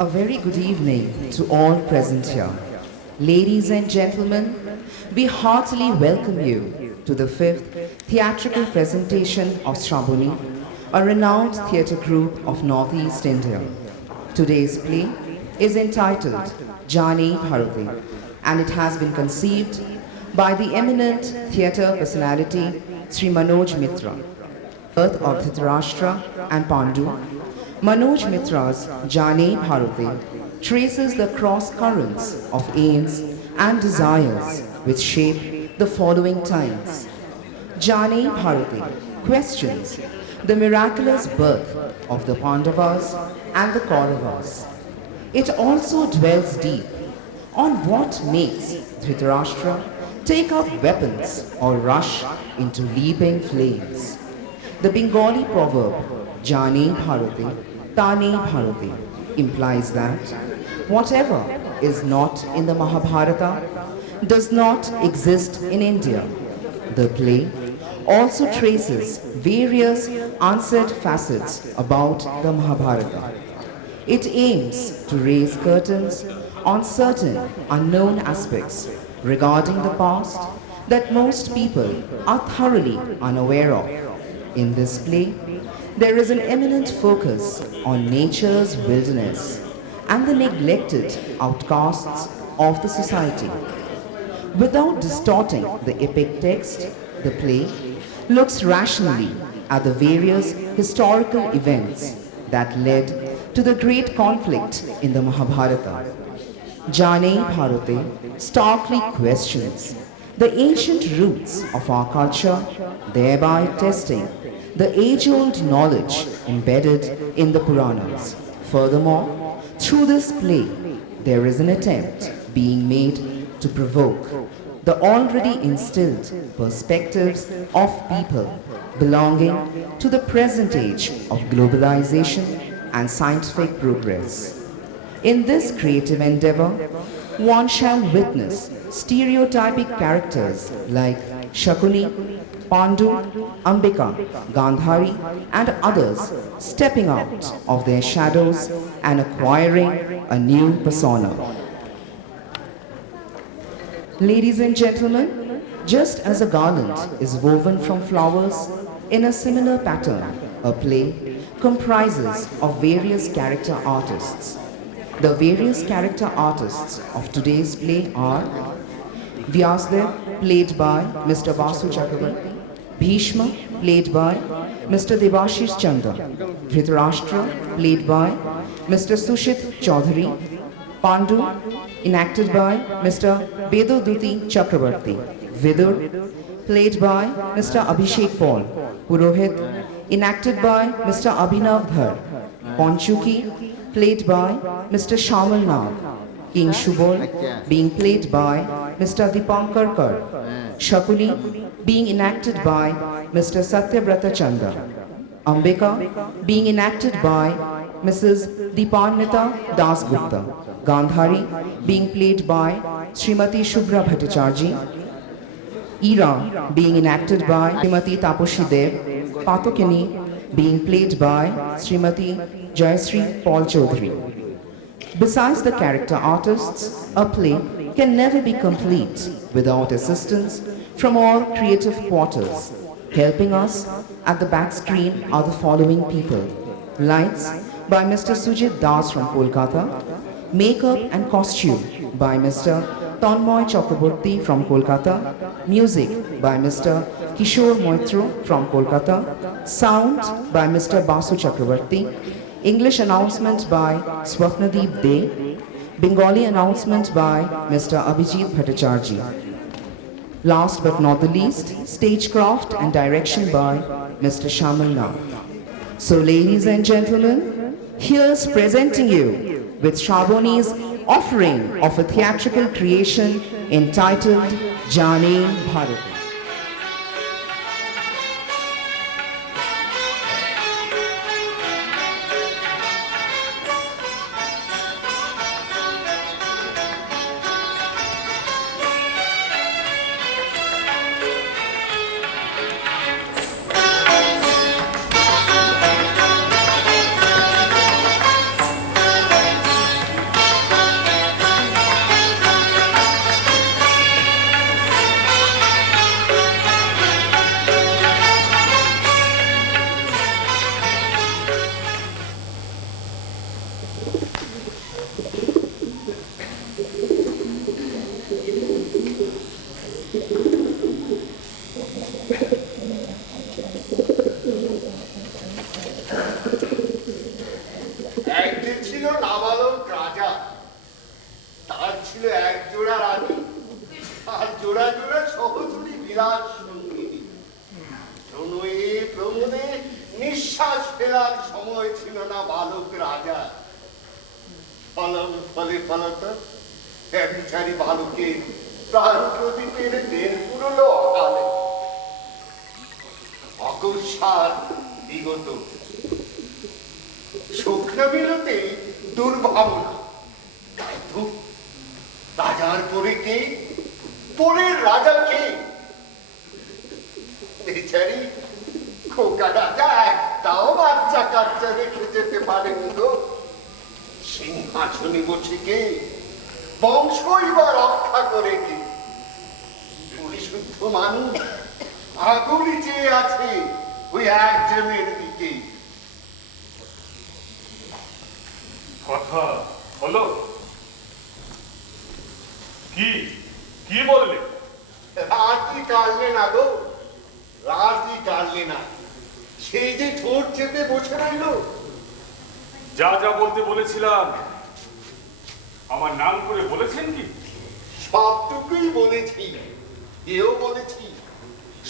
A very good evening to all present here. Ladies and gentlemen, we heartily welcome you to the fifth theatrical presentation of Shravani, a renowned theatre group of Northeast India. Today's play is entitled Jani Bharati, and it has been conceived by the eminent theatre personality Sri Manoj Mitra. Birth of Dhritarashtra and Pandu, Manoj Mitra's Jani Bharati traces the cross currents of aims and desires which shape the following times. Jani Bharati questions the miraculous birth of the Pandavas and the Kauravas. It also dwells deep on what makes Dhritarashtra take up weapons or rush into leaping flames. The Bengali proverb Jani Bharati, Tani Bharati implies that whatever is not in the Mahabharata does not exist in India. The play also traces various unsaid facets about the Mahabharata. It aims to raise curtains on certain unknown aspects regarding the past that most people are thoroughly unaware of. In this play, there is an eminent focus on nature's wilderness and the neglected outcasts of the society. Without distorting the epic text, the play looks rationally at the various historical events that led to the great conflict in the Mahabharata. Jani Bharati starkly questions the ancient roots of our culture, thereby testing the age-old knowledge embedded in the Puranas. Furthermore, through this play, there is an attempt being made to provoke the already instilled perspectives of people belonging to the present age of globalization and scientific progress. In this creative endeavor, one shall witness stereotypic characters like Shakuni, Pandu, Ambika, Gandhari, and others stepping out of their shadows and acquiring a new persona. Ladies and gentlemen, just as a garland is woven from flowers, in a similar pattern, a play comprises of various character artists. The various character artists of today's play are Vyasdev, played by Mr. Vasu Chakravarti, Bhishma, played by Mr. Debashish Chandra, Dhritarashtra, played by Mr. Sushit Chaudhary, Pandu, enacted by Mr. Bedoduti Chakravarti, Vidur, played by Mr. Abhishek Paul, Purohit, enacted by Mr. Abhinav Dhar, Ponchuki, played by Mr. Shamal Nag, King Shubol, being played by Mr. Dipankar Kar, Shakuni, being enacted by Mr. Satyabrata Chanda, Ambika, being enacted by Mrs. Deepanita Das Gupta, Gandhari, being played by Srimati Shubhra Bhattacharjee, Ira, being enacted by Srimati Taposhi Dev, Patokini, being played by Srimati Jayasri Paul Chaudhary. Besides the character artists, a play can never be complete without assistance from all creative quarters. Helping us at the back screen are the following people. Lights by Mr. Sujit Das from Kolkata. Makeup and costume by Mr. Tanmoy Chakraborty from Kolkata. Music by Mr. Kishore Moitro from Kolkata. Sound by Mr. Basu Chakravarti. English announcement by Swapnadeep De. Bengali announcement by Mr. Abhijit Bhattacharjee. Last but not the least, stagecraft and direction by Mr. Shamal Nag. So ladies and gentlemen, here's presenting you with Shravani's offering of a theatrical creation entitled Jani Bharati. খেলার সময় ছিল না বালক রাজা। ফলন ফলে ফলত বিচারী বালকের প্রাণ প্রদীপের দেড় পুরলো অকালে। অকস্মাৎ বিগত শুকনো বিলতে দুর্ভাবনা। রাজার পরে কে? পরের রাজা কে? বেচারি খোকা রাজা একটাও বাচ্চা কাচ্চা রেখে যেতে পারেনি গো। সিংহাসনে বসে কে? বংশই বা রক্ষা করে কে? পরিশুদ্ধ মানুষ আগুলি চেয়ে আছে ওই একজনের দিকে। কথা হলো কি কি বললে? রাজি কাটলে না গো, রাজি কাটলে না। সেই যে ঠোঁট চেপে বসে রইল। যা যা বলতে বলেছিলাম আমার নাম করে বলেছেন কি? সবটুকুই বলেছি, এও বলেছি।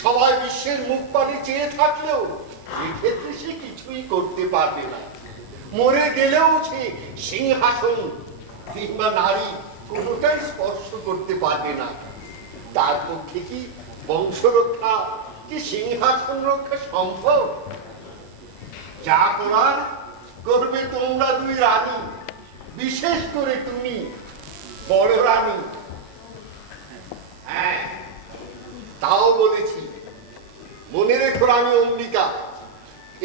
সবাই বিশ্বের মুখ পানে চেয়ে থাকলেও এক্ষেত্রে সে কিছুই করতে পারবে না। মরে গেলেও সে সিংহাসন কিংবা নারী কোনোটাই স্পর্শ করতে পারবে না। তার পক্ষে কি বংশ রক্ষা কি সিংহাসন রক্ষা সম্ভব? যা করার করবে তোমরা দুই রানী, বিশেষ করে তুমি বড় রানী। হ্যাঁ, তাও বলেছি। মনে রেখো রানী অম্বিকা,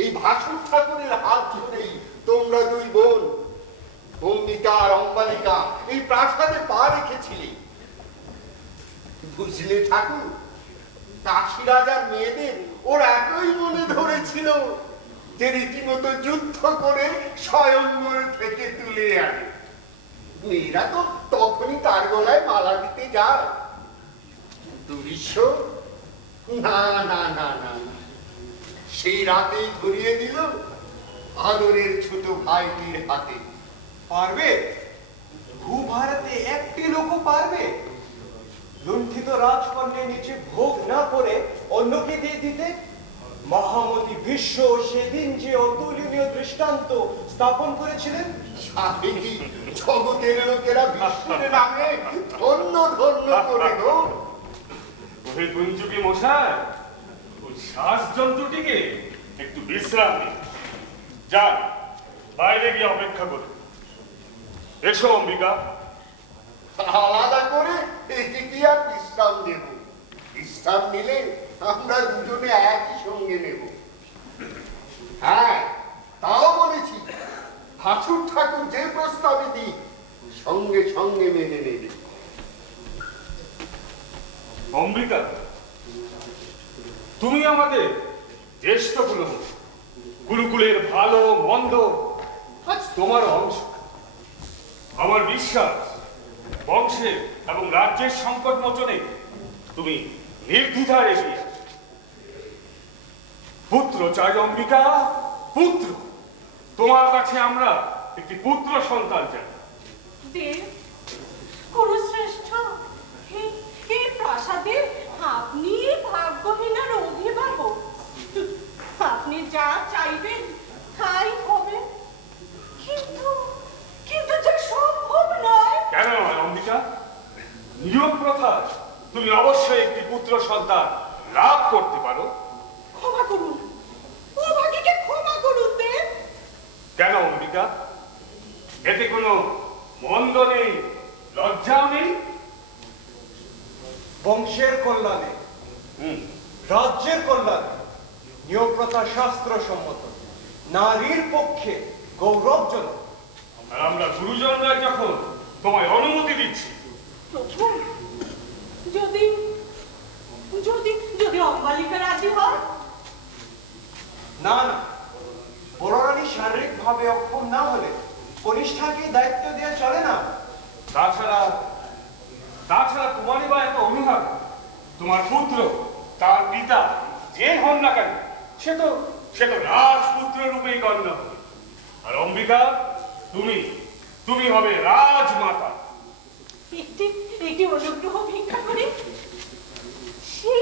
এই ভাসুর ঠাকুরের হাত ধরেই তোমরা দুই বোন অম্বিকা আর অম্বালিকা এই প্রাসাদে পা রেখেছিলে। বুঝলে ঠাকুর, কাশী রাজার মেয়েদের ওর এতই মনে ধরেছিল যে রীতিমতো যুদ্ধ করে স্বয়ংবর থেকে তুলে আনে। মেয়েরা তো তখনই তার গলায় মালা দিতে যায়। দুর্বিশ্ব না না না না, সেই রাতেই ধরিয়ে দিল আদরের ছোট ভাইটির হাতে। পারবে? ভূভারতে একটি লোকও পারবে লুণ্ঠিত রাজকন্যা নিচে ভোগ না করে অন্যকে দিয়ে দিতে? মহামতি বিশ্ব সেদিন যে অতুলনীয় দৃষ্টান্ত স্থাপন করেছিলেন, সাবেকি জগতের লোকেরা বিশ্বের নামে ধন্য ধন্য করে গো। ওই গুঞ্জুকি মশাই, ওই শ্বাস যন্ত্রটিকে একটু বিশ্রাম দিন। যান, বাইরে গিয়ে অপেক্ষা করুন। এসো অম্বিকা। আলাদা করে একে কি আর বিশ্রাম দেব? বিশ্রাম নিলে আমরা দুজনে একই সঙ্গে নেব। হ্যাঁ, তাও বলেছি, ভাসুর ঠাকুর যে প্রস্তাবে দিক সঙ্গে সঙ্গে মেনে নেবে। অম্বিকা, তুমি আমাদের জ্যেষ্ঠ কুলমণি, গুরুকুলের ভালো মন্দ আজ তোমার অংশ। আমার বিশ্বাস বংশের এবং রাজ্যের সংকট মোচনে তুমি নির্দ্বিধায় এগিয়ে আসবে। পুত্র চাই অম্বিকা, পুত্র। তোমার কাছে আমরা একটি পুত্র সন্তান চাই। দেব, কুরুশ্রেষ্ঠ, এই প্রাসাদের আপনি ভাগ্যহীনার অভিভাবক। আপনি যা চাইবেন তাই হবে, কিন্তু কিন্তু যে সম্ভব নয়। কেন নয় অম্বিকা? নিয়োগ প্রথা তুমি অবশ্যই একটি পুত্র সন্তান লাভ করতে পারো। ক্ষমা করুন, অভাগীকে ক্ষমা করুন দেব। কেন অম্বিকা? এতে কোনো মন্দ নেই, লজ্জাও নেই। বংশের কল্যাণে, রাজ্যের কল্যাণে নিয়োগ প্রথা শাস্ত্রসম্মত, নারীর পক্ষে গৌরবজনক। আর আমরা গুরুজনরা যখন তোমায় অনুমতি দিচ্ছি, প্রথম যদি যদি যদি অম্বালিকা রাজি হয়। না না, বড় রানী শারীরিকভাবে অক্ষম না হলে কনিষ্ঠাকে দায়িত্ব দেওয়া চলে না। তাছাড়া তাছাড়া তোমারই বা এত অনুভব। তোমার পুত্র, তার পিতা যে হন না কেন, সে তো রাজপুত্র রূপেই গণ্য হবে। আর অম্বিকা, তুমি হবে রাজমাতা। একটি একটি অনুগ্রহ ভিক্ষা করি। সেই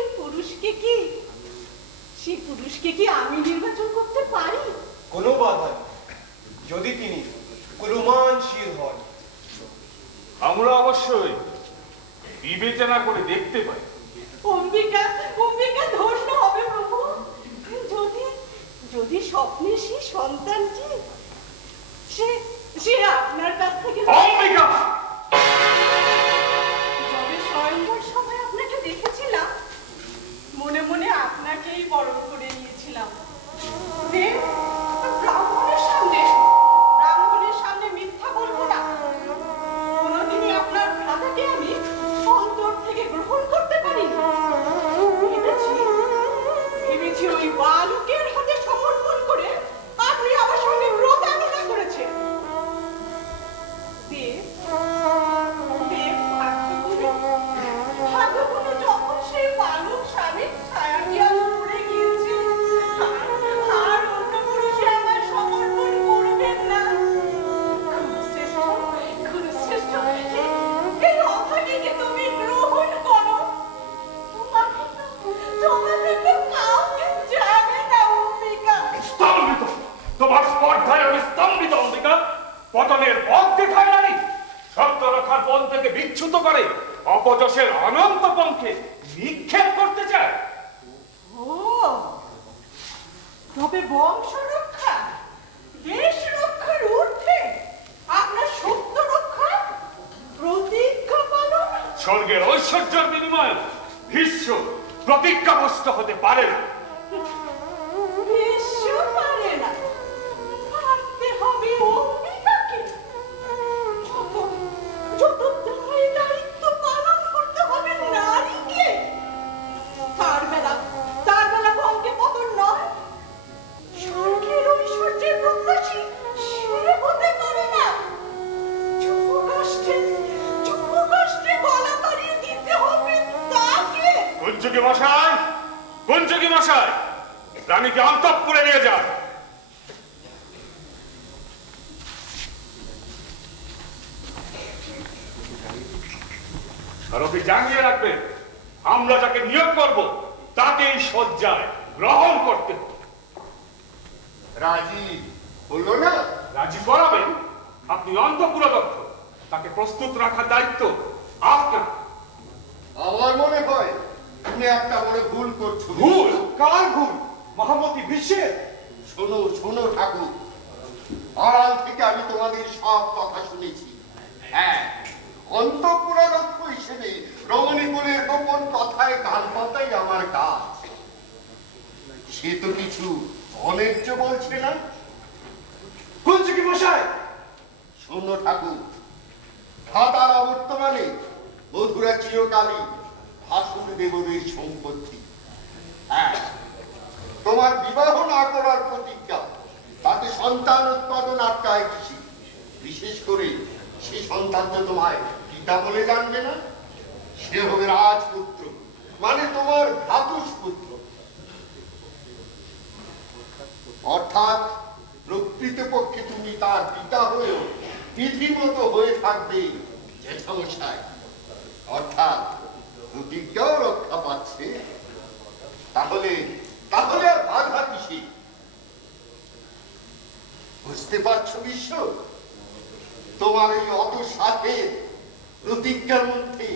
পুরুষকে কি আমি নির্বাচন করতে পারি? কোনো বাধা নেই, যদি তিনি কুরুমানশীল হন। আমরা অবশ্যই বিবেচনা করে দেখতে পাই। অম্বিকা অম্বিকা ধন্য হবে প্রভু, যদি যদি স্বপ্নে সেই সন্তানটি সে সে আপনার কাছ থেকে অম্বিকা! যবে স্বয়ংবর সময় আপনাকে দেখেছিলাম, মনে মনে আপনাকেই বরণ করে নিয়েছিলাম। দেব, ব্রাহ্মণের সামনে মিথ্যা বলবো না। কোনোদিনই আপনার ভ্রাতাকে আমি অন্তর থেকে গ্রহণ করতে পারি। ভেবেছি ওই বালকের হাতে সমর্পণ করে আপনি আমার সঙ্গে প্রতারণা করেছেন। দেব, দেব ভাগ্যগুণে যখন সেই বালক স্বামীর ছায়াটি আমি পড়ে গিয়েছে, আর অন্য পুরুষে আমার সমর্পণ করবেন না। কুরুশ্রেষ্ঠ, এই কথাটিকে তুমি গ্রহণ করো। তোমাকে তো কাউকে যাবে না অম্বিকা। স্তম্ভিত! তোমার স্পর্ধায় আমি স্তম্ভিত অম্বিকা। পতনের পথ দেখায় নারী, সত্য রক্ষার পথ থেকে বিচ্যুত করে অপযশের অনন্ত পঙ্খে নিক্ষেপ করতে চায়। ও, তবে বংশ রক্ষা, দেশ রক্ষার ঊর্ধ্বে আপনার সত্য রক্ষা, প্রতিজ্ঞা পালন। স্বর্গের ঐশ্বর্যের বিনিময়ে ভীষ্ম প্রতিজ্ঞাবদ্ধ হতে পারে না। বিশ্ব পারে না, পারতে হবে অম্বিকাকে। যত দায় দায়িত্ব পালন করতে হবে নারীকে। তার বেলা কঙ্কে পতন নয়। স্বর্গের ঐশ্বর্যের প্রত্যাশী সে হতে পারে না। চুপ কষ্টে গলা বাড়িয়ে দিতে হবে তাকে। কুঞ্জুকি মশাই, কুঞ্জুকি মশাই, রানীকে অন্তঃপুরে নিয়ে যান। আর ওকে জানিয়ে রাখবেন, আমরা যাকে নিয়োগ করব তাকেই শয্যায় গ্রহণ করতে হবে। রাজি হলো না? রাজি করাবেন, আপনি অন্তঃপুরদক্ষ, তাকে প্রস্তুত রাখার দায়িত্ব আপনার। আমার মনে হয় তুমি একটা বড় ভুল করছো। ভুল? কার ভুল? মহামতি বিশ্বের? শোনো শোনো ঠাকুর, আড়াল থেকে আমি তোমাদের সব কথা শুনেছি। হ্যাঁ, অন্তঃপুরাধ্যক্ষ হিসেবে রমণীকুলের গোপন কথায় গান পাতাই আমার কাজ। সে তো কিছু অন্যায্য বলছে না। কুঞ্জুকি মশাই, শোনো ঠাকুর, ভাতারা বর্তমানে বধুরা চিরকালই ভাসুর দেবদের সম্পত্তি। হ্যাঁ, তোমার বিবাহ না করার প্রতিজ্ঞা, তাতে সন্তান উৎপাদন আটকায় কৃষি। বিশেষ করে সে সন্তান তো তোমায় পিতা বলে জানবে না, সে হবে রাজপুত্র, মানে তোমার ভ্রাতুষ্পুত্র। অর্থাৎ প্রকৃতপক্ষে তুমি তার পিতা হয়েও বিধিমত হয়ে থাকবে জ্যেষ্ঠামশাই। অর্থাৎ প্রতিজ্ঞাও রক্ষা পাচ্ছে। তাহলে তাহলে আর বাধা কিসে? বুঝতে পারছো বিশ্ব? তোমার এই অত সাথে প্রতিজ্ঞার মধ্যে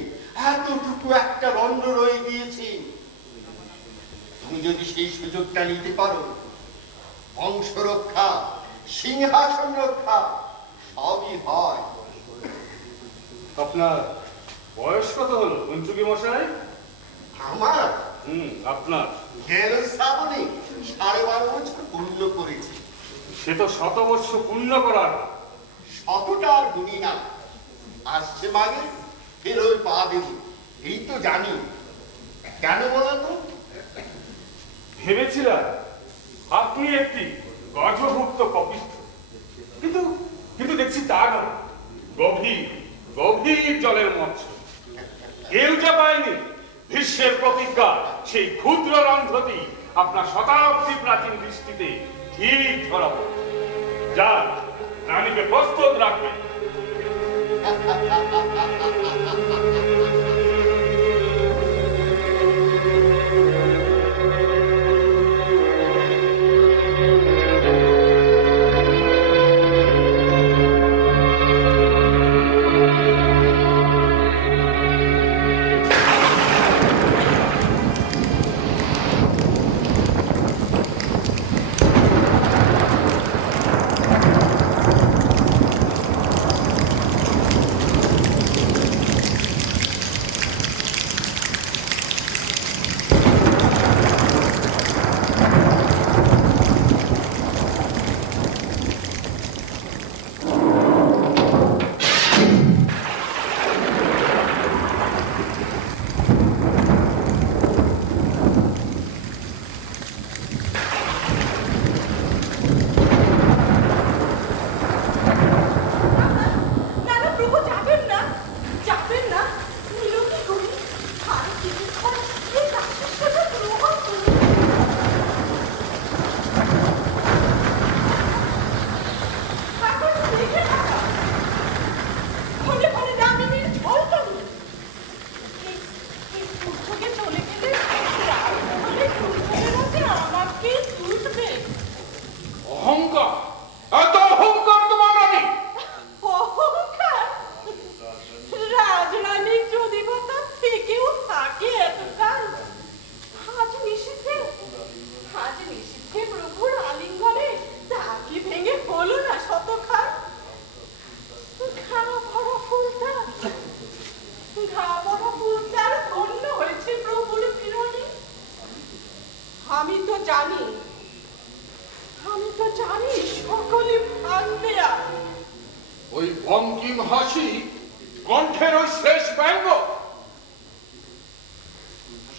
এতটুকু একটা রন্ধ্র রয়ে গিয়েছে। তুমি যদি সেই সুযোগটা নিতে পারো, বংশ রক্ষা, সিংহাসন রক্ষা সবই হয়। আপনার বয়স কত হলো কুঞ্জুকি মশাই? আমার আপনার গেল শ্রাবণে 12.5 বছর পূর্ণ করেছি। সে তো শতবর্ষ পূর্ণ করার। শতটা আর গুনি না, আসছে মাগে ফের ওই পা দেব, এই তো জানি। কেন বলো তো? ভেবেছিলাম আপনি একটি গজভুক্ত কপিস্থ, কিন্তু কিন্তু দেখছি তা নয়, গভীর গভীর জলের মৎস্য। কেউ যা পায়নি ভীষ্মের প্রতিজ্ঞা, সেই ক্ষুদ্র রন্ধ্রটি আপনার শতাব্দী প্রাচীন দৃষ্টিতে ঠিক ধরা পড়ে। যান, রানীকে প্রস্তুত রাখবেন। থলি ভাঙবে আর। ওই বঙ্কিম হাসি, কণ্ঠের ওই শেষ ব্যঙ্গ।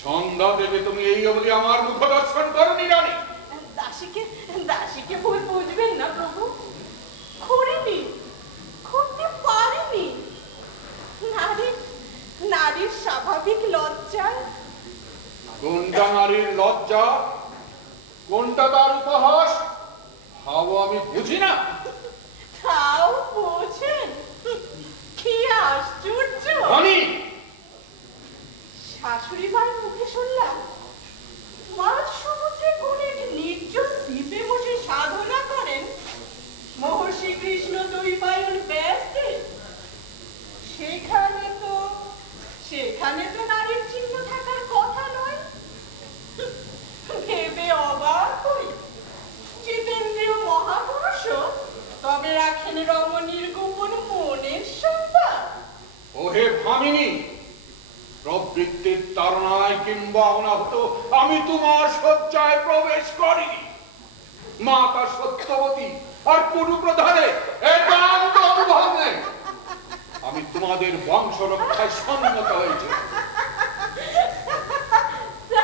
সন্ধ্যা দেবে তুমি এই অবধি আমার মুখ দর্শন করনি রানী। দাসীকে ভুল বুঝবেন না প্রভু, করিনি, করতে পারিনি। নারীর স্বাভাবিক লজ্জায়। কোনটা নারীর লজ্জা, কোনটা তার উপহাস, ভাবো আমি বুঝি না। তাও বোঝেন, কি আশ্চর্য। রানী, শাশুড়ি মায়ের মুখে শুনলাম মাঝ সমুদ্রে কোন এক নির্জন দ্বীপে বসে সাধনা করেন মহর্ষি কৃষ্ণ দ্বৈপায়ন ব্যাসদেব। সেখানে তো নারীর চিহ্ন থাকার কথা নয়। ভেবে অবাক হই, জিতেন্দ্রীয় মহাপুরুষ তবে রাখেন রমণীর গোপন মনের সংবাদ। ওহে ভামিনী, প্রবৃত্তির তাড়নায় কিংবা অনাহত আমি তোমার শয্যায় প্রবেশ করিনি। মাতা সত্যবতী আর পুরু প্রধানে একান্ত অনুভব নেই। আমি তোমাদের বংশ রক্ষায় সম্মত হয়েছি।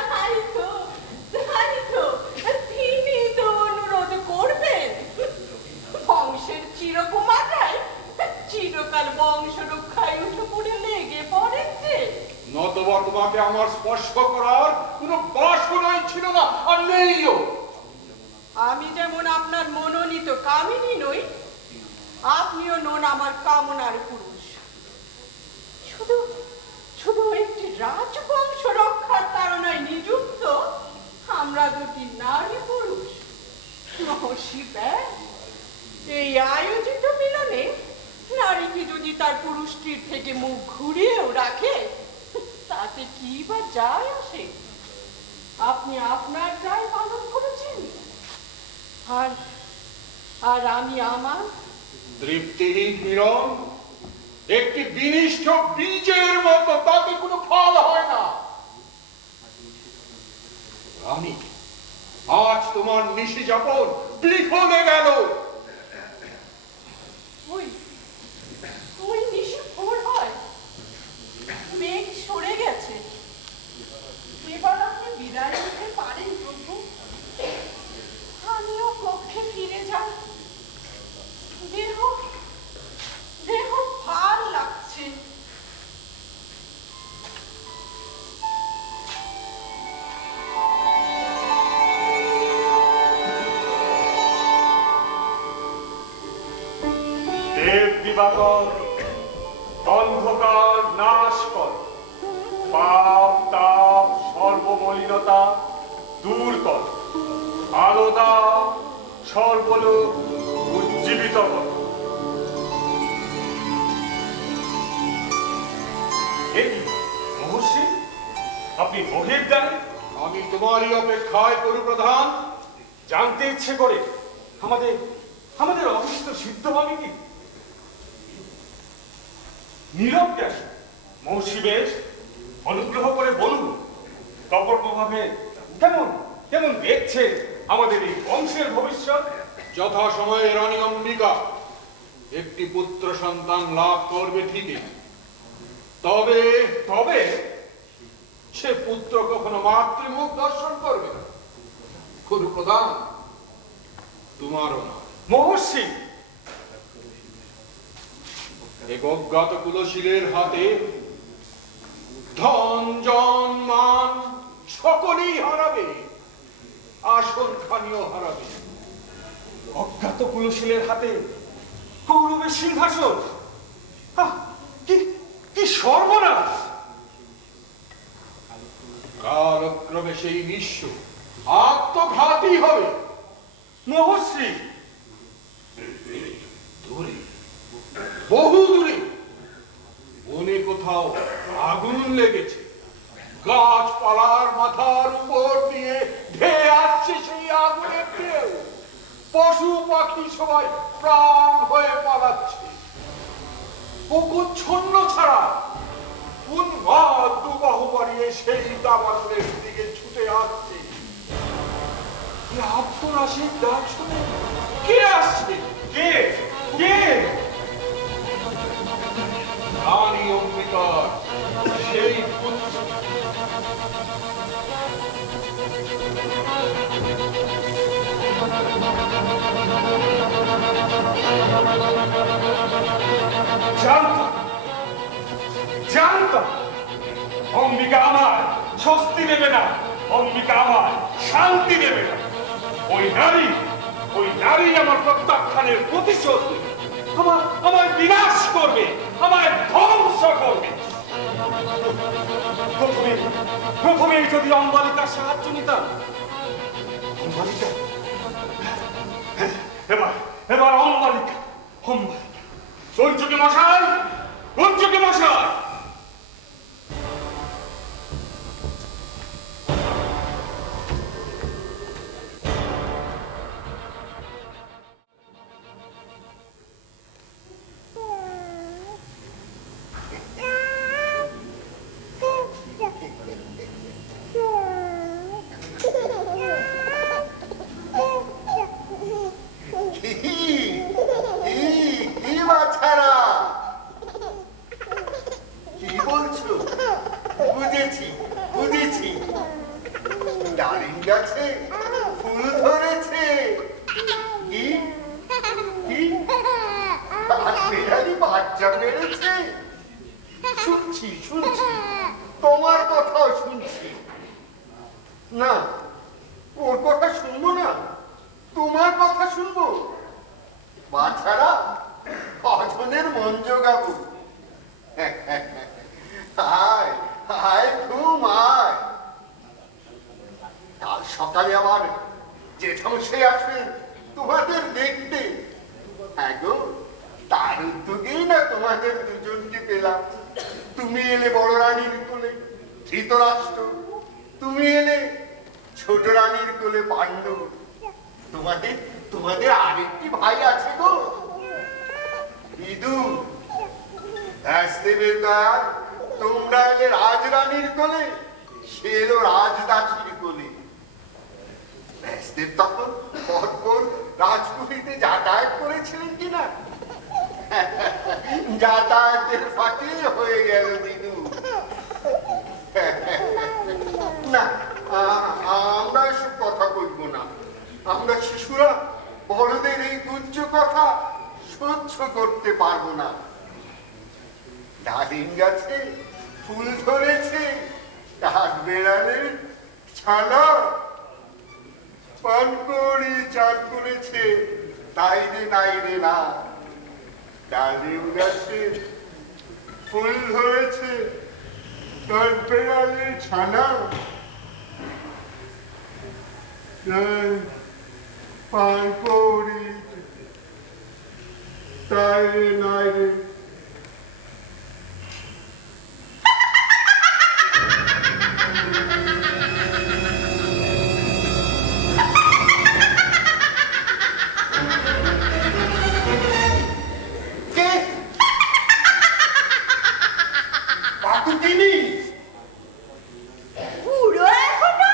তাই তো, তিনি তো অনুরোধ করবেন। বংশের চিরকুমারায় চিরকাল বংশ রক্ষায় উঠে পড়ে লেগে পড়েন যে। নতবা তোমাকে আমার স্পর্শ করার কোনো বাসনাই ছিল না, আর নেইও। আমি যেমন আপনার মনোনীত কামিনী নই, আপনিও নন আমার কামনার পুরুষ। শুধু একটি রাজবংশ রক্ষার তাড়নায় নিযুক্ত আমরা দুটি নারী পুরুষ। মহর্ষি ব্যাস এই আয়োজিত মিলনে নারীকে যদি তার পুরুষটির থেকে মুখ ঘুরিয়েও রাখে, তাতে কি বা যায় আসে? আপনি আপনার দায় পালন করেছেন, আর আমি আমার। তৃপ্তিহীন মিলন একটি বিনিষ্ঠ বীজের মতো, তাতে কোনো ফল হয় না। রানী, আজ তোমার নিশি যাপন বিফলে গেল। ওই নিশি ভোর হয়, মেঘ সরে গেছে। এবার আপনি বিদায় নিতে পারেন প্রভু। আমিও কক্ষে ফিরে যাই। দেহ ভার লাগছে। দেব দিবাকর, অন্ধকার নাশ কর, পাপ তাপ সর্বমলিনতা দূর কর, আলো দাও, সর্বলোক উজ্জীবিত কর। মহর্ষি, আপনি বহির্দানে? আমি তোমারই অপেক্ষায় করু প্রধান। জানতে ইচ্ছে করে আমাদের অবস্থা সিদ্ধ হবে কি? নীরব কেন? মহর্ষি বেশ, অনুগ্রহ করে বলুন, কপট প্রভাবে কেমন দেখছে আমাদের এই বংশের ভবিষ্যৎ? যথাসময়ে রানী অম্বিকা একটি পুত্র সন্তান লাভ করবে ঠিকই, তবে সে পুত্র কখনো মাতৃমুখ দর্শন করবে না। গুরু প্রধান, তোমারও না। মহর্ষি, এক অজ্ঞাত কুলশীলের হাতে ধন জন মান সকলেই হারাবে, আসন খানিও হারাবে। অজ্ঞাত কুলশীলের হাতে কৌরবের সিংহাসন! আহ, কি সর্বনাশ! কালক্রমে সেই নিঃস্ব আত্মঘাতী হবে। মহর্ষি, দূরে, বহু দূরে বনে কোথাও আগুন লেগেছে, গাছপালার মাথার উপর দিয়ে ধেয়ে আসছে সেই আগুনের ঢেউ। পশু পাখি সবাই প্রাণ হয়ে পালাচ্ছে। কুকুচ্ছন্ন ছাড়া উন্মাদ দুবাহু বাড়িয়ে সেই দাবানলের দিকে ছুটে আসছে। রাবণাসের দ্বার শুনে কে আসছে? কে কে? রানী অম্বিকার সেই পুত্র। জানতাম অম্বিকা আমার স্বস্তি দেবে না, অম্বিকা আমার শান্তি দেবে না। ওই নারী আমার প্রত্যাখ্যানের প্রতিশোধ নেবে, আমার বিনাশ করবে, আমায় ধ্বংস করবে। প্রথমে যদি অম্বালিকার সাহায্য নিতাম। অম্বালিকা, এবার অম্বালিকা। পঞ্চকে মশাই, পঞ্চকে মশাই। কি বাছারা, কি বলছো? বুঝেছি বুঝেছি, ডালিম গাছে ফুল ধরেছে। কি কি বিড়ালি বাচ্চা পেরেছে? শুনছি শুনছি, তোমার কথাও শুনছি। না, ওর কথা শুনবো না, তোমার কথা শুনবো। বাছারা, অজনের মন জোগাবো। আয় আয় ঘুম আয়। কাল সকালে আবার জেঠামশাই আসবেন তোমাদের দেখতে। হ্যাঁ গো, তার উদ্যোগেই না তোমাদের দুজনকে পেলাম। তুমি এলে বড় রানীর কোলে ধৃতরাষ্ট্র, তুমি এলে ছোট রানীর কোলে পাণ্ডব। তোমাদের আরেকটি ভাই আছে গো, বিদুর। ব্যাসদেবের দয়া, তোমরা এলে রাজরানীর কোলে, সে এলো রাজদাসীর কোলে। ব্যাসদেব তখন পরপর রাজপুরীতে যাতায়াত করেছিলেন কিনা? যাতায়াতের ফাঁকে হয়ে গেল বিদু। না, আমরা এসব কথা বলবো না। আমরা শিশুরা বড়দের এই তুচ্ছ কথা সহ্য করতে পারবো না। ডালিম গাছে ফুল ধরেছে, কাঠ বেড়ালের ছানা পান করি চাঁদ করেছে, তাই রে নাই রে না। ডালিম গাছে ফুল ধরেছে, কাঠ বেড়ালের ছানা পান করি, তাই রে নাই রে। পুরো এখনো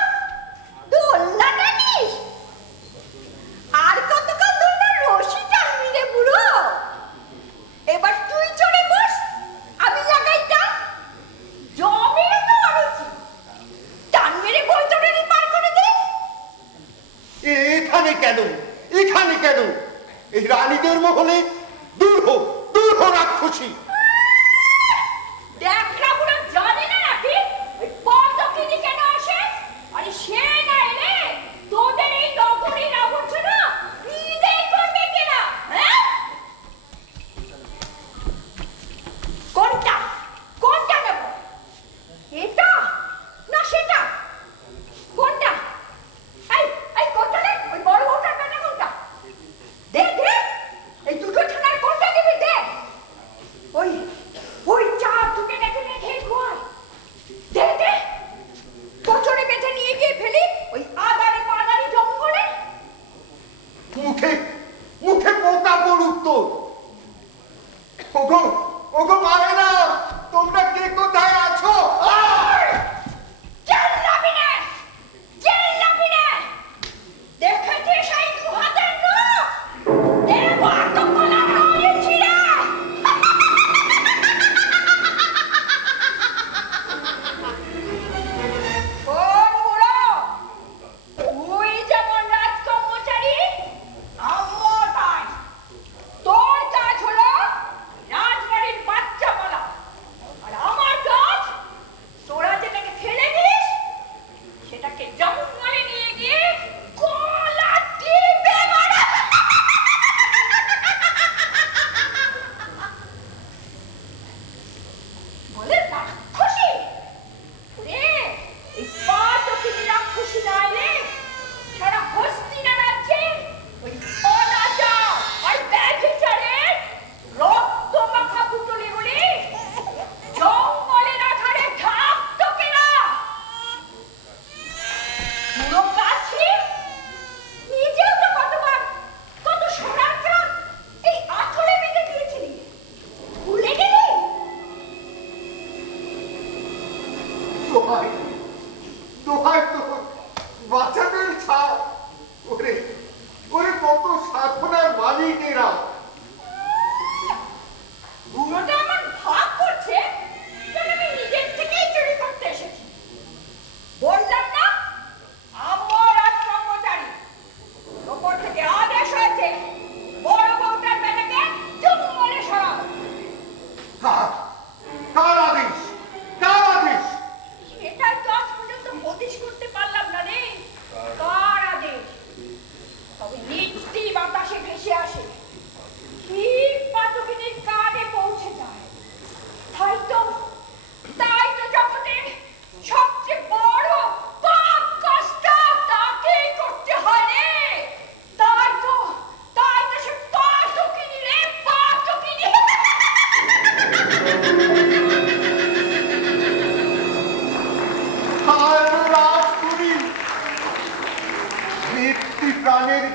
দোলনা টানিস? আর কতক্ষণ দোলনার রশি টানবি রে বুড়ো? এবার তুই চড়ে বস, আমি লাগাই টান। জমের তো আরছি, টান মেরে বৈতরণী পার করে দে। এখানে কেন, এখানে কেন? এই রানীদের মহলে দূর হোক রাক্ষসী। দেখরা বুড়ো জানে না নাকি ওই পরদকিনি কেন আসে? আরে সে না এলে তোদের এই নগরী রাবণছড়া বিদায় করবে কেনা? হ্যাঁ, কোনটা কোনটা নেব? এটা না সেটা? কোনটা? এই কোনটা রে? ওই বড় বউটার বেটা কোনটা? দে দে, এই দুটো ছানার কোনটা দিবি দে। ওই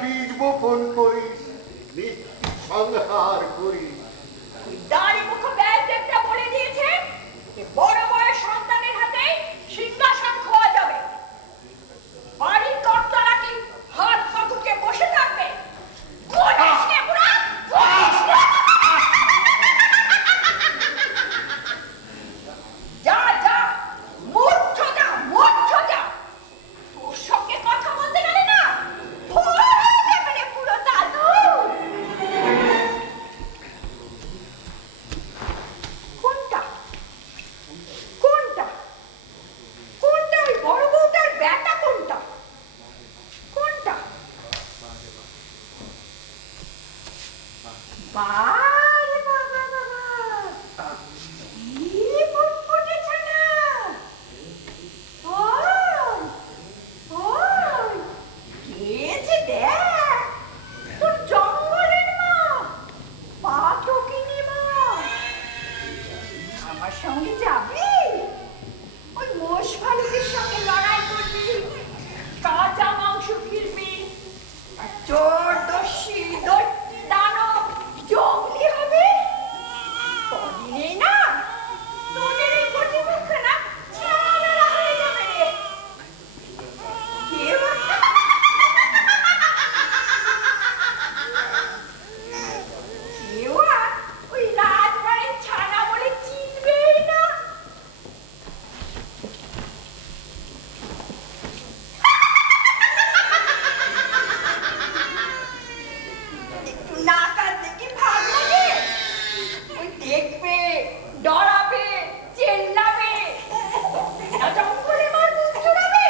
বীজ বপন করিস, মৃত্যু সংহার করিস। দাড়ি মুখ ব্যাগ একটা বলে দিয়েছে যে বড় বড় সন্তানের হাতে সিংহাসন খোয়া যাবে। বাড়ির কর্তারা কি হাত পাকুকে বসে থাকবে? বলিস নে বুড়া, বলিস নে। যা যা, মূর্ছ যা, মূর্ছ যা। তোর সঙ্গে কথা বলতে গেলে না ভোর হয়ে যাবে রে পুরো দাদু। কোনটা কোনটা কোনটা ওই বড় বউটার ব্যাটা? কোনটা কোনটা? বারে বাবা বাবা, কি ফুটফুটে ছানা! ওই ওই, কে যে দেখ, তোর জঙ্গলের মা, পাটকিনী মা। আমার সঙ্গে যাবি? ওই মোষ ভালুকের সঙ্গে লড়াই করবি, কাঁচা মাংস গিলবি, আর চোর দস্যি দৈত্যি দানব জঙ্গলি হবে? কদিনেই না তোদের এই কর্তৃপক্ষরা ঝামেলা হয়ে যাবে রে। কেউ কেউ আর ওই রাজবাড়ির ছানা বলে চিনবেই না। একটু না কাঁদলে কি ভালো লাগে? ওই দেখবে, ডরাবে, চেল্লাবে, না জঙ্গলে মার মুখ চড়াবে।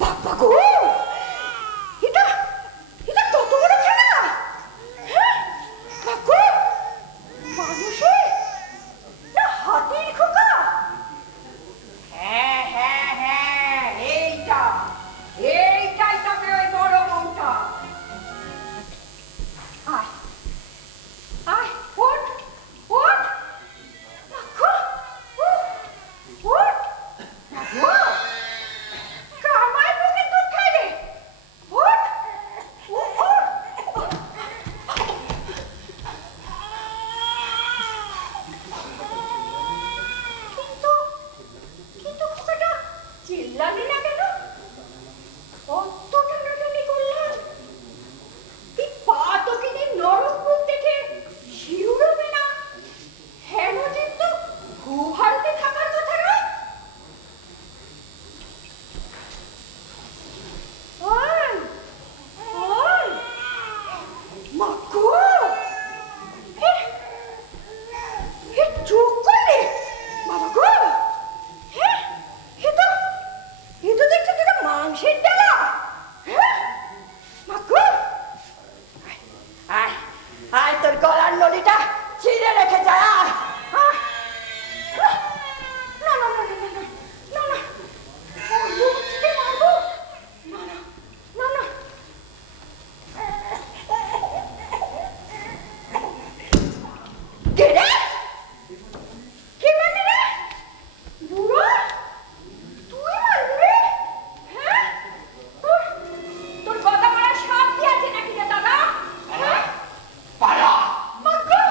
বাবা গো, এটা এটা কত বড় ছানা! হ্যাঁ বাবা, মানুষের না হাতির খোকা? হ্যাঁ হ্যাঁ হ্যাঁ, এইটাই তবে ওই বড় বউটা। আয় আয়, ওঠ ওঠ বাবা, ওঠ বাবা, কামাই বুকে দুধ খাই রে। ওঠ ওঠ। কিন্তু কিন্তু খোকাটা চিল্লালি না কেন? অত টানাটানি করলাম, এই পাটকিনীর নরক রূপ দেখে শিউরবে না? হেমজিৎ তো ভূভারতে থাকার কথা নয়। ওই ওই মাগো, এ চোখ করলে বাবা গো। হ্যাঁ, এ তো দেখছি তোরা মাংসের ডালা। হ্যাঁ মাগো, আয় আয়, তোর গলার নলিটা ছিঁড়ে রেখে যায়। আয় আয়। না না না না না না না, লুচিতে মারবো না না না না। কে রে? কে মারলি রে? বুড়ো, তুই মারলি রে? হ্যাঁ, তোর কথা বলার শক্তি আছে নাকি রে দাদা? হ্যাঁ পালা! মাগো,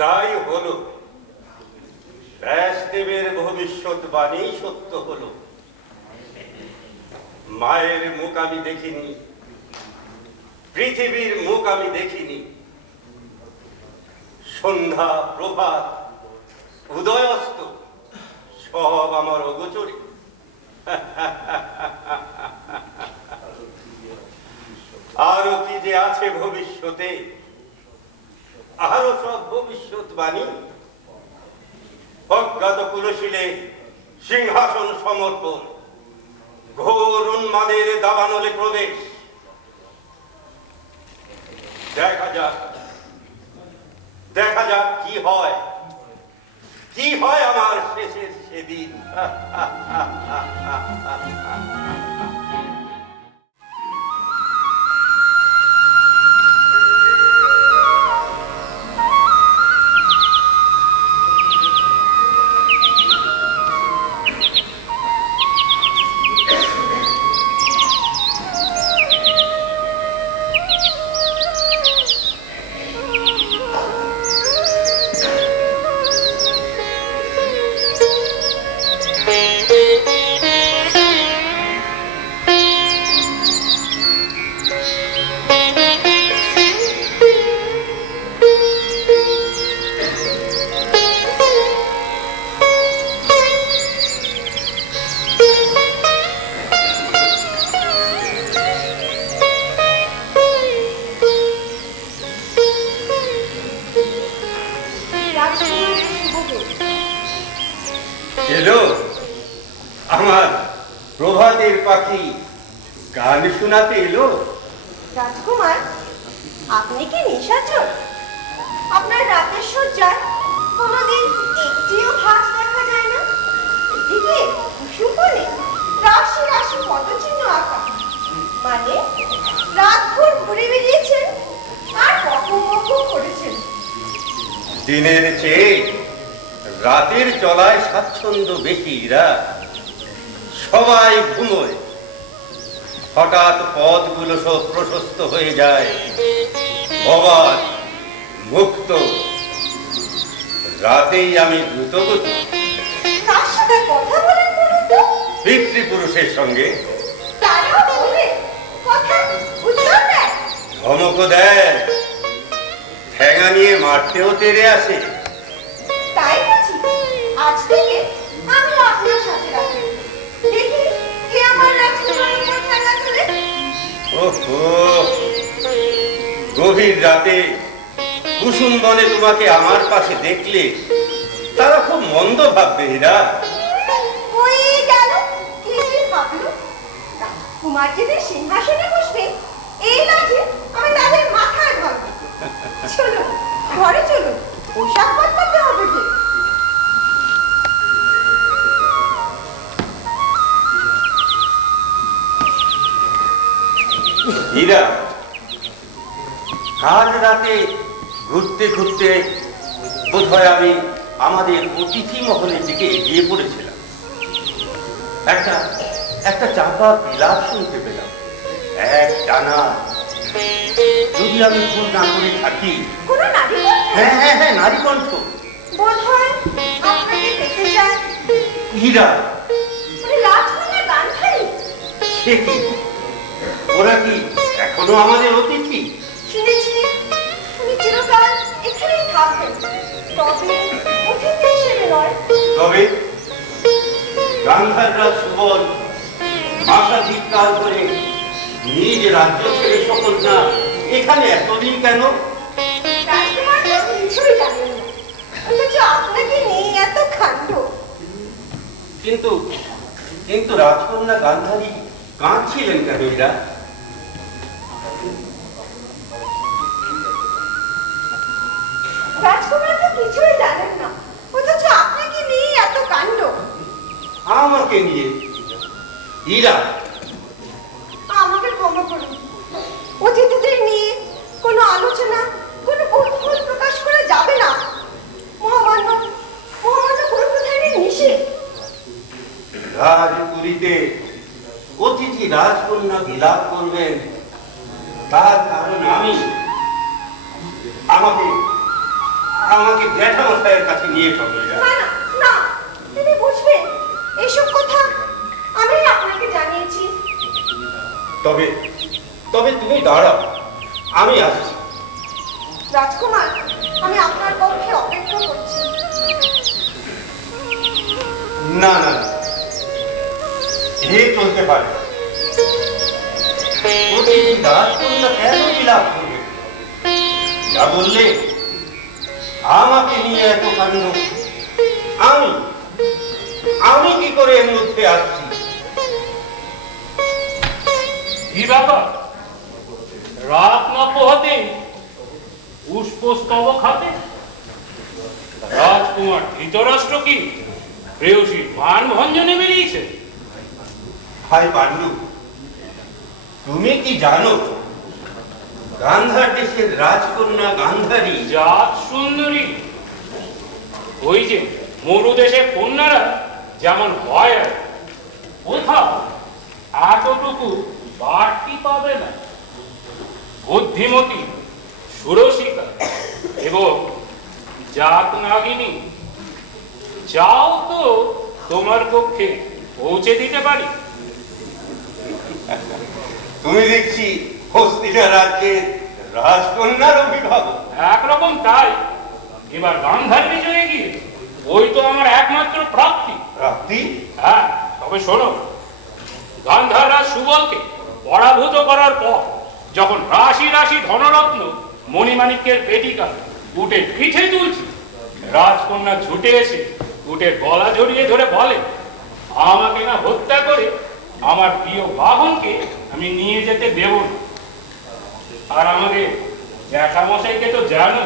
তাই হলো, ব্যাসদেবের ভবিষ্যৎবাণী সত্য হলো। মায়ের মুখ আমি দেখিনি, পৃথিবীর মুখ আমি দেখিনি। সন্ধ্যা প্রভাত উদয়স্ত সব আমার অগোচরে। আরো কি যে আছে ভবিষ্যতে, আরো সব ভবিষ্যৎবাণী। অজ্ঞাত কুলশীলে সিংহাসন সমর্পণ, ঘোর উন্মাদের দাবানলে প্রবেশ, হয়, কি হয় আমার শেষের সেদিন। এলো আমার প্রভাতের পাখি, গান শোনাতে এলো। রাজকুমার, আপনি কি নিশাচর? আপনার রাতের সজ্জায় কোনোদিন একটিও ভাঁজ দেখা যায় না। এদিকে কুসুম বনে রাশি রাশি পদচিহ্ন আঁকা, মানে রাতভর ঘুরে বেরিয়েছেন আর বকবক করেছেন। দিনের চেয়ে রাতের চলায় স্বাচ্ছন্দ্য বেশি। সবাই ঘুমোয়, হঠাৎ পথগুলো সব প্রশস্ত হয়ে যায়, অবাধ মুক্ত। রাতেই আমি দ্রুতগতি। কার সাথে কথা বলেন বলুন তো? পিতৃপুরুষের সঙ্গে। তারাও বলে কথা উত্তর দেয়। ধমক দেয়, ঠেঙা নিয়ে মারতেও তেড়ে আসে। তাই বুঝি আজ থেকে আমি আপনার সাথে রাখি। দেখি কে আমার রাজকুমার উপর খেলা তোলে। ওহো, গভীর রাতে কুসুম বনে তোমাকে আমার পাশে দেখলে তারা খুব মন্দ ভাববে। ওই গেল, কি যে ভাবলো। কুমার যদি সিংহাসনে বসবে, এই লাঠি আমি তাদের মাথায় ভাববো। চলুন ঘরে চলুন, পোশাক বদলাতে হবে কি। হীরা, কাল রাতে ঘুরতে ঘুরতে বোধহয় আমি আমাদের অতিথি মহলের দিকে এগিয়ে পড়েছিলাম। একটা চাপা বিলাপ শুনতে পেলাম, এক টানা। যদি আমি ভুল না করে থাকি, কোনো নারী কণ্ঠ? হ্যাঁ হ্যাঁ হ্যাঁ, নারী কণ্ঠ। বোধহয় আপনাকে দেখতে চায়। হীরা, মানে রাজকুমার গান্ধারী। সে কি? ওরা কি এখনো আমাদের অতিথি? শুনেছি উনি চিরকাল এখানেই থাকবেন, তবে অতিথি হিসেবে নয়। তবে গান্ধাররা সুবল মাসাধিককাল করে নিজ রাজ্য ছেড়ে সকল না এখানে এতদিন কেন? রাজকুমার তো কিছুই জানেন না, অথচ আপনাকে নিয়ে এত কাণ্ড। কিন্তু কিন্তু রাজকন্যা গান্ধারী কাঁদছিলেন কেন? এরা রাজকুমার তো কিছুই জানেন না, অথচ আপনাকে নিয়ে এত কাণ্ড। আমাকে নিয়ে? হীরা, আমাকে ক্ষমা করুন, অতিথিদের নিয়ে কোনো আলোচনা, কোনো কৌতূহল প্রকাশ করা যাবে না। মহামান্য প্রধানের নিষেধ। রাজপুরীতে অতিথি রাজকন্যা বিলাপ করবেন, তার কারণ আমাকে জ্যাঠামশাইয়ের কাছে নিয়ে চলে যায়। না না না, তিনি বুঝবেন এসব কথা আমি আপনাকে জানিয়েছি। তবে তুমি দাঁড়াও, আমি আসছি। রাজকুমার, আমি আপনার পক্ষে অপেক্ষা করছি। না না, এ চলতে পারে। অতিথি রাজকন্যা কেন বিলাপ করবে? যা বললে, আমাকে নিয়ে এত কাণ্ড, আমি কি করে এর মধ্যে আসছি? কি ব্যাপার? রাত না পোহাতে পুষ্পস্তবক হাতে রাজকুমার ধৃতরাষ্ট্র কি প্রেয়সী মান ভঞ্জনে বেরিয়েছে? ভাই পাণ্ডু, তুমি কি জানো গান্ধার দেশের রাজকন্যা গান্ধারী জাত সুন্দরী। ওই যে মরু দেশের কন্যারা যেমন হয় আর কোথাও এতটুকু বাড়তি পাবে না। বুদ্ধিমতী, সুরসিকা এবং জাত নাগিনী। যাও তো তোমার পক্ষে পৌঁছে দিতে পারি। তুমি দেখছি হস্তিনা রাজ্যের রাজকন্যার অভিভাবক। একরকম তাই। এবার গান্ধার বিজয়ে গিয়ে ওই তো আমার একমাত্র প্রাপ্তি। প্রাপ্তি? হ্যাঁ, তবে শোনো, গান্ধার রাজ সুবলকে পরাভূত করার পর যখন রাশি রাশি ধনরত্ন মণিমাণিক্যের পেটিকা উটের পিঠে তুলছি, রাজকন্যা ছুটে এসে উটের গলা জড়িয়ে ধরে বলে, আমাকে না হত্যা করে আমার প্রিয় বাহনকে আমি নিয়ে যেতে দেব না। আর আমাদের জ্যাঠামশাইকে তো জানো,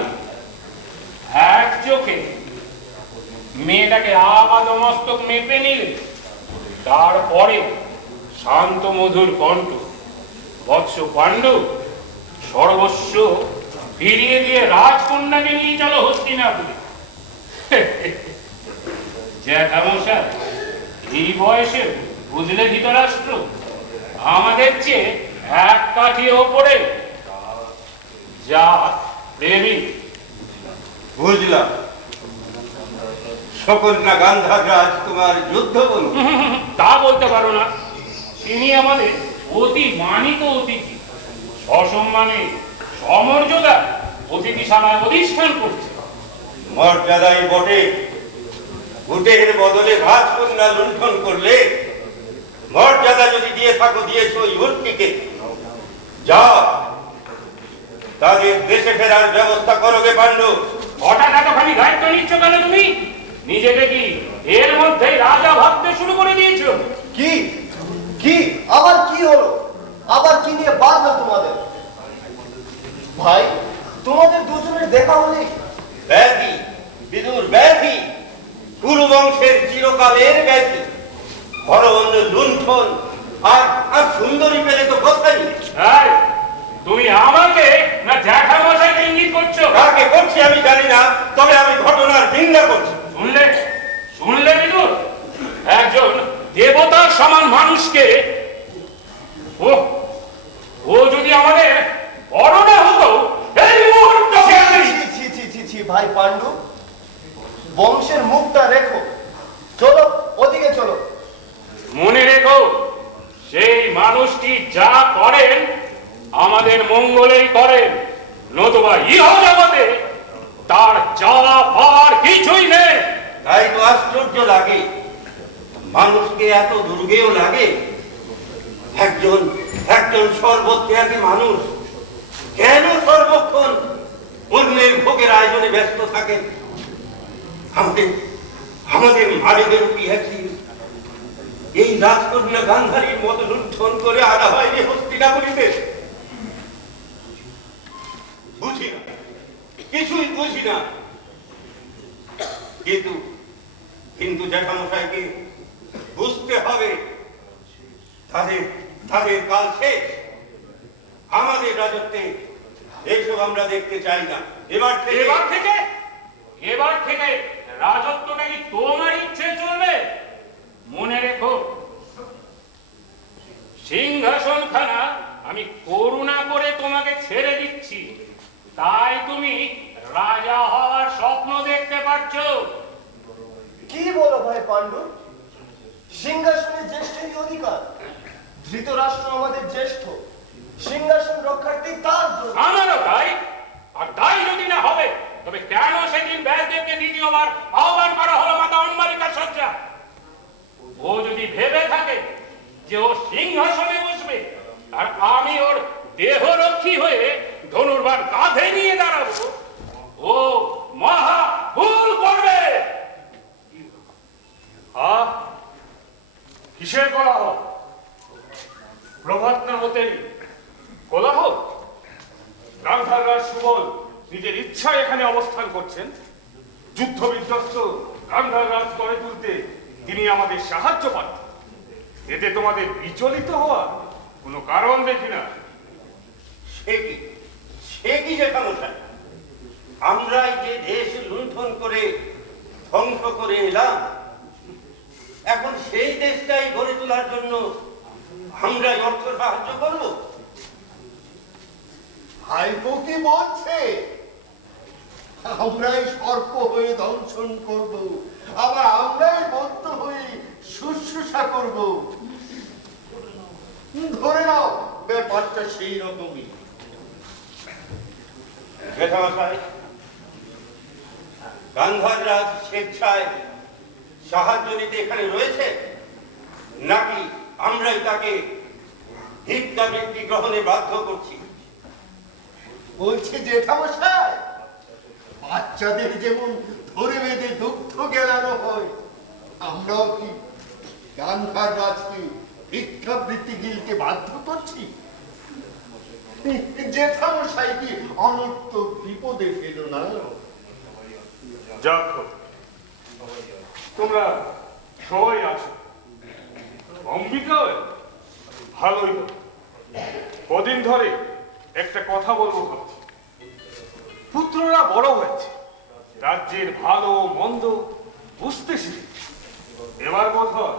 এক চোখে মেয়েটাকে আপাদমস্তক মেপে নিলে তারপরে শান্ত মধুর কণ্ঠ, বৎস পাণ্ডু, সর্বস্ব ফিরিয়ে দিয়ে রাজকন্যাকে নিয়ে চলো হস্তিনাপুরে। জ্যাঠামশাই এই বয়সে বুঝলে ধৃতরাষ্ট্র আমাদের চেয়ে এক কাঠি ওপরে যা প্রেমী। বুঝলাম, সকন্যা গান্ধার রাজ তোমার যুদ্ধ বলুন। তা বলতে পারো না। তিনি আমাদের অতি মানিত অতিথি, সসম্মানে সমর্যাদা অতিথিশালায় অধিষ্ঠান করছে। মর্যাদাই বটে, উটের বদলে রাজকন্যা লুণ্ঠন করলে মর্যাদা যদি দিয়ে থাকো দিয়েছো ইউরটিকে। যাও, তাদের দেশে ফেরার ব্যবস্থা করো গে পাণ্ডু। হঠাৎ এতখানি দায়িত্ব নিচ্ছ কেন তুমি? নিজেকে কি এর মধ্যেই রাজা ভাবতে শুরু করে দিয়েছো? কি কি আবার কি হলো? আবার কি নিয়ে বাঁধলো তোমাদের? ভাই, তোমাদের দুজনের দেখা হলে ব্যাধি, বিদুর ব্যাধি, কুরুবংশের চিরকালের ব্যাধি। হরবন্ধ লুণ্ঠন আর সুন্দরী পেলে তো কথাই। এই, তুমি আমাকে না জ্যাঠামশাইকে ইঙ্গিত করছো? কাকে করছি আমি জানি না, তবে আমি ঘটনার নিন্দা করছি। শুনলে শুনলে বিদুর, একজন দেবতার সমান মানুষকে ও ও যদি আমাদের বড় না হতো এই মুহূর্তে ছি ভাই পাণ্ডু, বংশের মুখটা রেখো। চলো ওদিকে চলো। মনে রেখো, সেই মানুষটি যা করেন আমাদের মঙ্গলেই করেন, নতুবা ইহ জগতে তার যাওয়া পার কিছুই নেই। তাই তো আশ্চর্য লাগে, মানুষকে এত দুর্গেও লাগে। একজন একজন সর্বত্যাগী মানুষ কেন সর্বক্ষণ অন্যের ভোগের আয়োজনে ব্যস্ত থাকে? আমাদের আমাদের মালিকের কি একদিন এই রাজকন্যা গান্ধারীর মতো লুণ্ঠন করে আনা হয়নি হস্তিনাপুরীতে? বুঝি না, কিছুই বুঝি না। কিন্তু কিন্তু জ্যাঠামশাইকে বুঝতে হবে, তাদের তাদের কাল শেষ। আমাদের রাজত্বে এইসব আমরা দেখতে চাই না। এবার থেকে রাজত্বটা কি তোমার ইচ্ছে চলবে? মনে রেখো, সিংহাসনখানা আমি করুণা করে তোমাকে ছেড়ে দিচ্ছি, তাই তুমি রাজা হওয়ার স্বপ্ন দেখতে পারছো। কি বলো ভাই পাণ্ডু? সিংহাসনে জ্যেষ্ঠেরই অধিকার। ধৃতরাষ্ট্র আমাদের জ্যেষ্ঠ, সিংহাসন রক্ষার্থী তার জন্য। আমারও তাই। আর তাই যদি না হবে, তবে কেন সেদিন ব্যাসদেবকে দ্বিতীয়বার আহ্বান করা হলো মাতা অম্বালিকার শয্যা? ও যদি ভেবে থাকে যে ও সিংহাসনে বসবে আর আমি ওর দেহরক্ষী হয়ে ধনুর্বাণ কাঁধে নিয়ে দাঁড়াবো, ও মহা ভুল করবে। কিসের কোলাহল? প্রভাত না হতেই কোলাহল? গান্ধার রাজ সুবল নিজের ইচ্ছায় এখানে অবস্থান করছেন। যুদ্ধ বিধ্বস্ত গান্ধার রাজ গড়ে তুলতে তিনি আমাদের সাহায্য পান। এতে তোমাদের বিচলিত হওয়ার কোনো কারণ দেখি না। সে কি জেঠামশাই, আমরাই যে দেশ লুণ্ঠন করে ধ্বংস করে এলাম, এখন সেই দেশটাই গড়ে তোলার জন্য আমরাই অর্থ সাহায্য করব? ভাইপো কি বলছে আমরাই সর্প হয়ে দংশন করব, আবার আমরাই বদ্ধ হয়ে শুশ্রূষা করব? ধরে নাও ব্যাপারটা সেই রকমই। জেঠামশাই, গান্ধার রাজ স্বেচ্ছায় সাহায্য নিতে এখানে রয়েছে, নাকি আমরাই তাকে ভিক্ষা বৃত্তি গ্রহণে বাধ্য করছি? বলছে জেঠামশাই, বাচ্চাদের যেমন ধরে বেঁধে দুগ্ধ গেলানো হয়, আমরাও কি গান্ধার রাজকে ভিক্ষাবৃত্তি গিলতে বাধ্য করছি? জেঠামশাই কি অনর্থ বিপদে ফেল না? যাক, তোমরা সবাই আছো, অম্বিকাও ভালোই হলো। কদিন ধরে একটা কথা বলবো ভাবছি। পুত্ররা বড় হয়েছে, রাজ্যের ভালো মন্দ বুঝতে শিখেছে। এবার বোধ হয়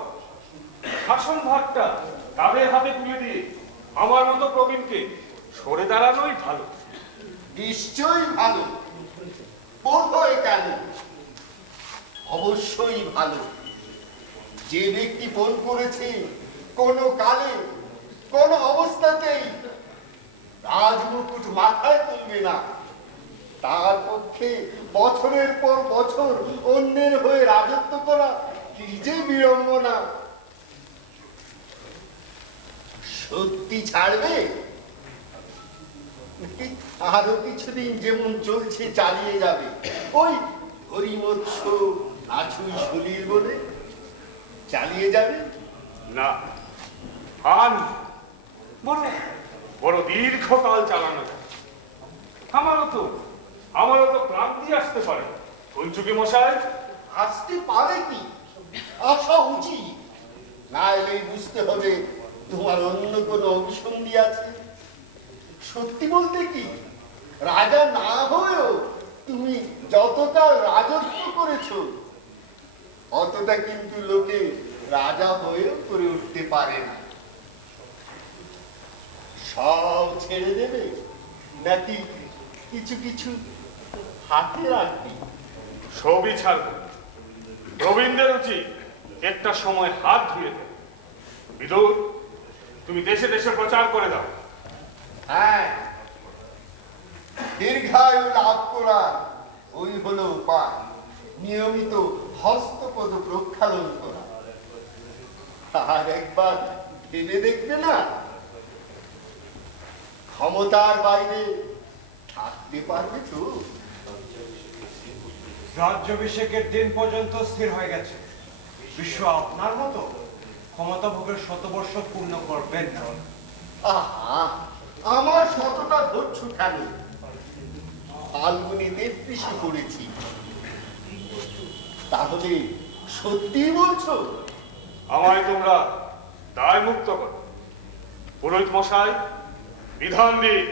শাসন ভাগটা তাদের হাতে তুলে দিয়ে আমার মতো প্রবীণকে সরে দাঁড়ানোই ভালো। নিশ্চয়ই ভালো। বোধ হয় কেন? অবশ্যই ভালো। যে ব্যক্তি ফোন করেছে কোন কালে কোন অবস্থাতেই রাজমুকুট মাথায় তুলবে না, তার পক্ষে বছরের পর বছর অন্যের হয়ে রাজত্ব করা কি যে বিড়ম্বনা। সত্যি ছাড়বে? আরো কিছুদিন যেমন চলছে চালিয়ে যাবে, ওই হরিমৎস্য আছুই সলিল বলে চালিয়ে যাবে? না, আন বড় বড় দীর্ঘকাল চালানো যায়। আমারও তো ক্লান্তি আসতে পারে। কঞ্চুকি মশাই, আসতে পারে কি? আসা উচিত। না এলেই বুঝতে হবে তোমার অন্য কোনো অভিসন্ধি আছে। সত্যি বলতে কি, রাজা না হয়েও তুমি যতকাল রাজত্ব করেছো, অতটা কিন্তু লোকে রাজা হয়েও করে উঠতে পারে না। সব ছেড়ে দেবে নাকি কিছু কিছু হাতে রাখবি? সবই ছাড়বে। প্রবীণদের উচিত একটা সময় হাত ধুয়ে দেয়। বিদুর, তুমি দেশে দেশে প্রচার করে দাও। হ্যাঁ, দীর্ঘায়ু লাভ করার ওই হলো উপায়। নিয়মিত হস্তপদ প্রক্ষালন করা। আর একবার ভেবে দেখবে না, ক্ষমতার বাইরে থাকতে পারবে তো? রাজ্যাভিষেকের দিন পর্যন্ত স্থির হয়ে গেছে। বিশ্ব আপনার মতো ক্ষমতা ভোগের শতবর্ষ পূর্ণ করবেন না। আহা, আমার শতটা ধরছু কেন? ফাল্গুনি ৩৩ করেছি। তাহলে সত্যি বলছো? আমায় তোমরা দায় মুক্ত করো। পুরোহিত মশাই, বিধান দিন।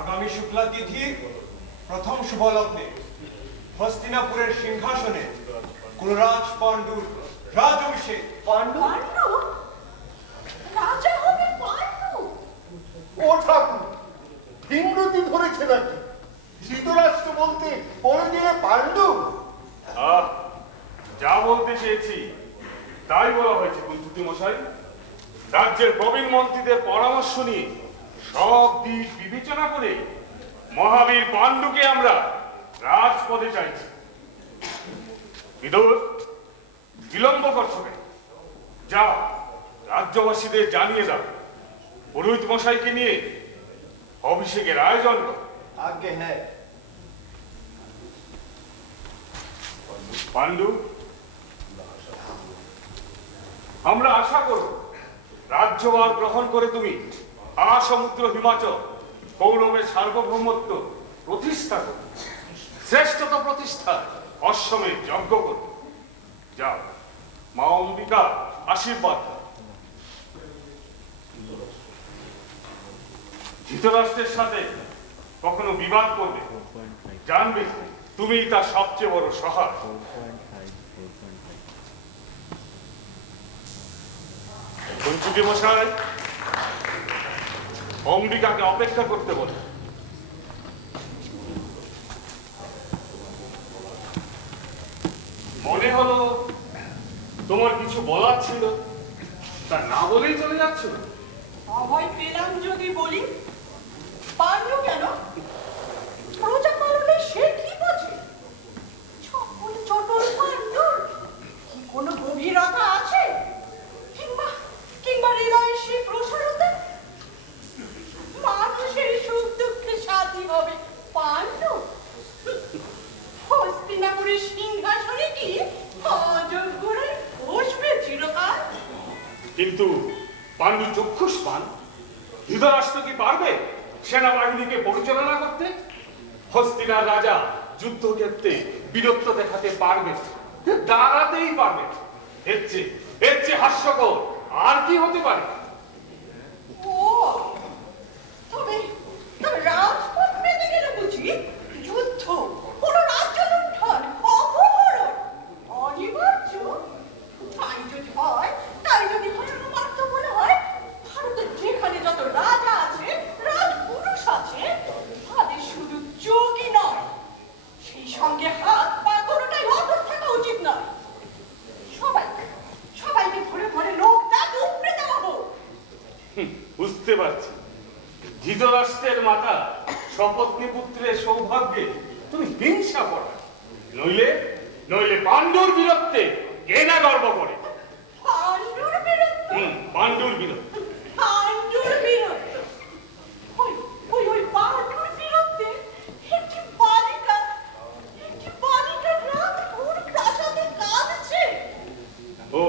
আগামী শুক্লা তিথি প্রথম শুভ লগ্নে হস্তিনাপুরের সিংহাসনে কুলরাজ পাণ্ডুর রাজ অভিষেক। পাণ্ডু? রাজা হবে পাণ্ডু? ও ঠাকুর, ভীমরতি ধরেছে নাকি? ধৃতরাষ্ট্র বলতে পরে দিলে পাণ্ডু? যা বলতে চেয়েছি তাই বলা হয়েছে কুঞ্চুকি মশাই। রাজ্যের প্রবীণ মন্ত্রীদের পরামর্শ নিয়ে সব দিক বিবেচনা করে মহাবীর পাণ্ডুকে আমরা রাজপদে চাইছি। বিদুর, বিলম্ব করছো কেন? যাও, রাজ্যবাসীদের জানিয়ে দাও পুরোহিত মশাইকে নিয়ে অভিষেকের আয়োজন করো। আজ্ঞে হ্যাঁ। পাণ্ডু, আমরা আশা করব রাজ্যভার গ্রহণ করে তুমি সমুদ্র হিমাচল কৌরবের সার্বভৌমত্ব প্রতিষ্ঠা করবে। শ্রেষ্ঠতা প্রতিষ্ঠা অশ্বমেধ যজ্ঞ করবে। যাও, মা অম্বিকা আশীর্বাদ দাও। ধৃতরাষ্ট্রের সাথে কখনো বিবাদ করবে, জানবে তুমি তার সবচেয়ে বড় সহায়। কুঞ্চুকে মশাই, অম্বিকাকে অপেক্ষা করতে বলে। মনে হলো তোমার কিছু বলার ছিল, তা না বলেই চলে যাচ্ছ। অভয় পেলাম যদি বলি, পারলো কেন? প্রজা পালনে সে কি বোঝে? চটল চটল পাণ্ডুর কি কোনো গভীরতা আছে? কিংবা কিংবা হৃদয়ের সেই প্রসারতা? মানুষের সুখ দুঃখে সাথী হবে পাণ্ডু? হস্তিনাপুরের সিংহাসনে কি অযোগ্যরাই বসবে চিরকাল? কিন্তু পাণ্ডু চক্ষুষ পান, ধৃতরাষ্ট্র কি পারবে সেনাবাহিনীকে পরিচালনা করতে? হস্তিনার রাজা যুদ্ধক্ষেত্রে বীরত্ব দেখাতে পারবে, দাঁড়াতেই পারবে। এর চেয়ে হাস্যকর আর কি হতে পারে? ও, তবে রাজপথ বেঁধে গেল বুঝি? যুদ্ধ, কোনো রাজ্য লুণ্ঠন, অপহরণ অনিবার্য। তাই যদি হয় অনিবার্য মনে হয়, ভারতের যেখানে যত রাজা আছে, রাজপুরুষ আছে, তাদের শুধু যোগই নয়, সেই সঙ্গে হাত পা কোনোটাই অটুট থাকা উচিত নয়। সবাইকে ধরে ধরে লোক দাঁত উপড়ে দেওয়া হোক। বুঝতে পারছি, ধৃতরাষ্ট্রের মাতা শপথনি পুত্রের সৌভাগ্যে তুমি হিংসা করো, নইলে পাণ্ডুর বীরত্বে কে না গর্ব করে? পাণ্ডুর বীরত্ব? পাণ্ডুর বীরত্ব। পাণ্ডুর বীরত্ব? ওই পাণ্ডুর বীরত্বে একটি বালিকা রাজপুর প্রাসাদে কাঁদছে। ও,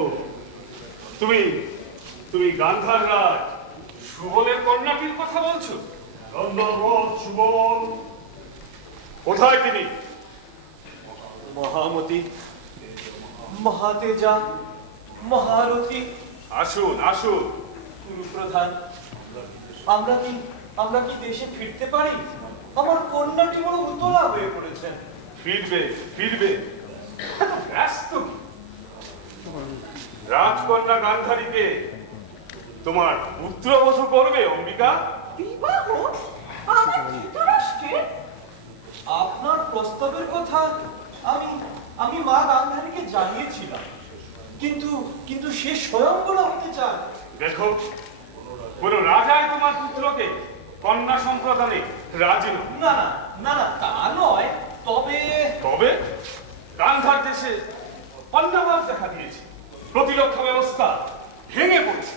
তুমি গান্ধার রাজ সুবলের কন্যাটির কথা বলছো? সুবল কোথায় তিনি? মহামতি, মহাতেজা, মহারথী, আসুন আসুন। প্রধান, আমরা কি দেশে ফিরতে পারি? আমার কন্যাটি বড় উতলা হয়ে পড়েছেন। ফিরবে ব্যস্ত কি? রাজকন্যা গান্ধারীকে তোমার পুত্রবধূ করবে অম্বিকা? বিবাহ আমার ধৃতরাষ্ট্রে? আপনার প্রস্তাবের কথা আমি মা গান্ধারীকে জানিয়েছিলাম, কিন্তু সে স্বয়ংবর হতে চান। দেখো, কোন রাজাই তোমার পুত্রকে কন্যা সম্প্রদানে রাজি নয়। না তা নয়, তবে গান্ধার দেশে অন্যভাব দেখা দিয়েছে, প্রতিরক্ষা ব্যবস্থা ভেঙে পড়েছে।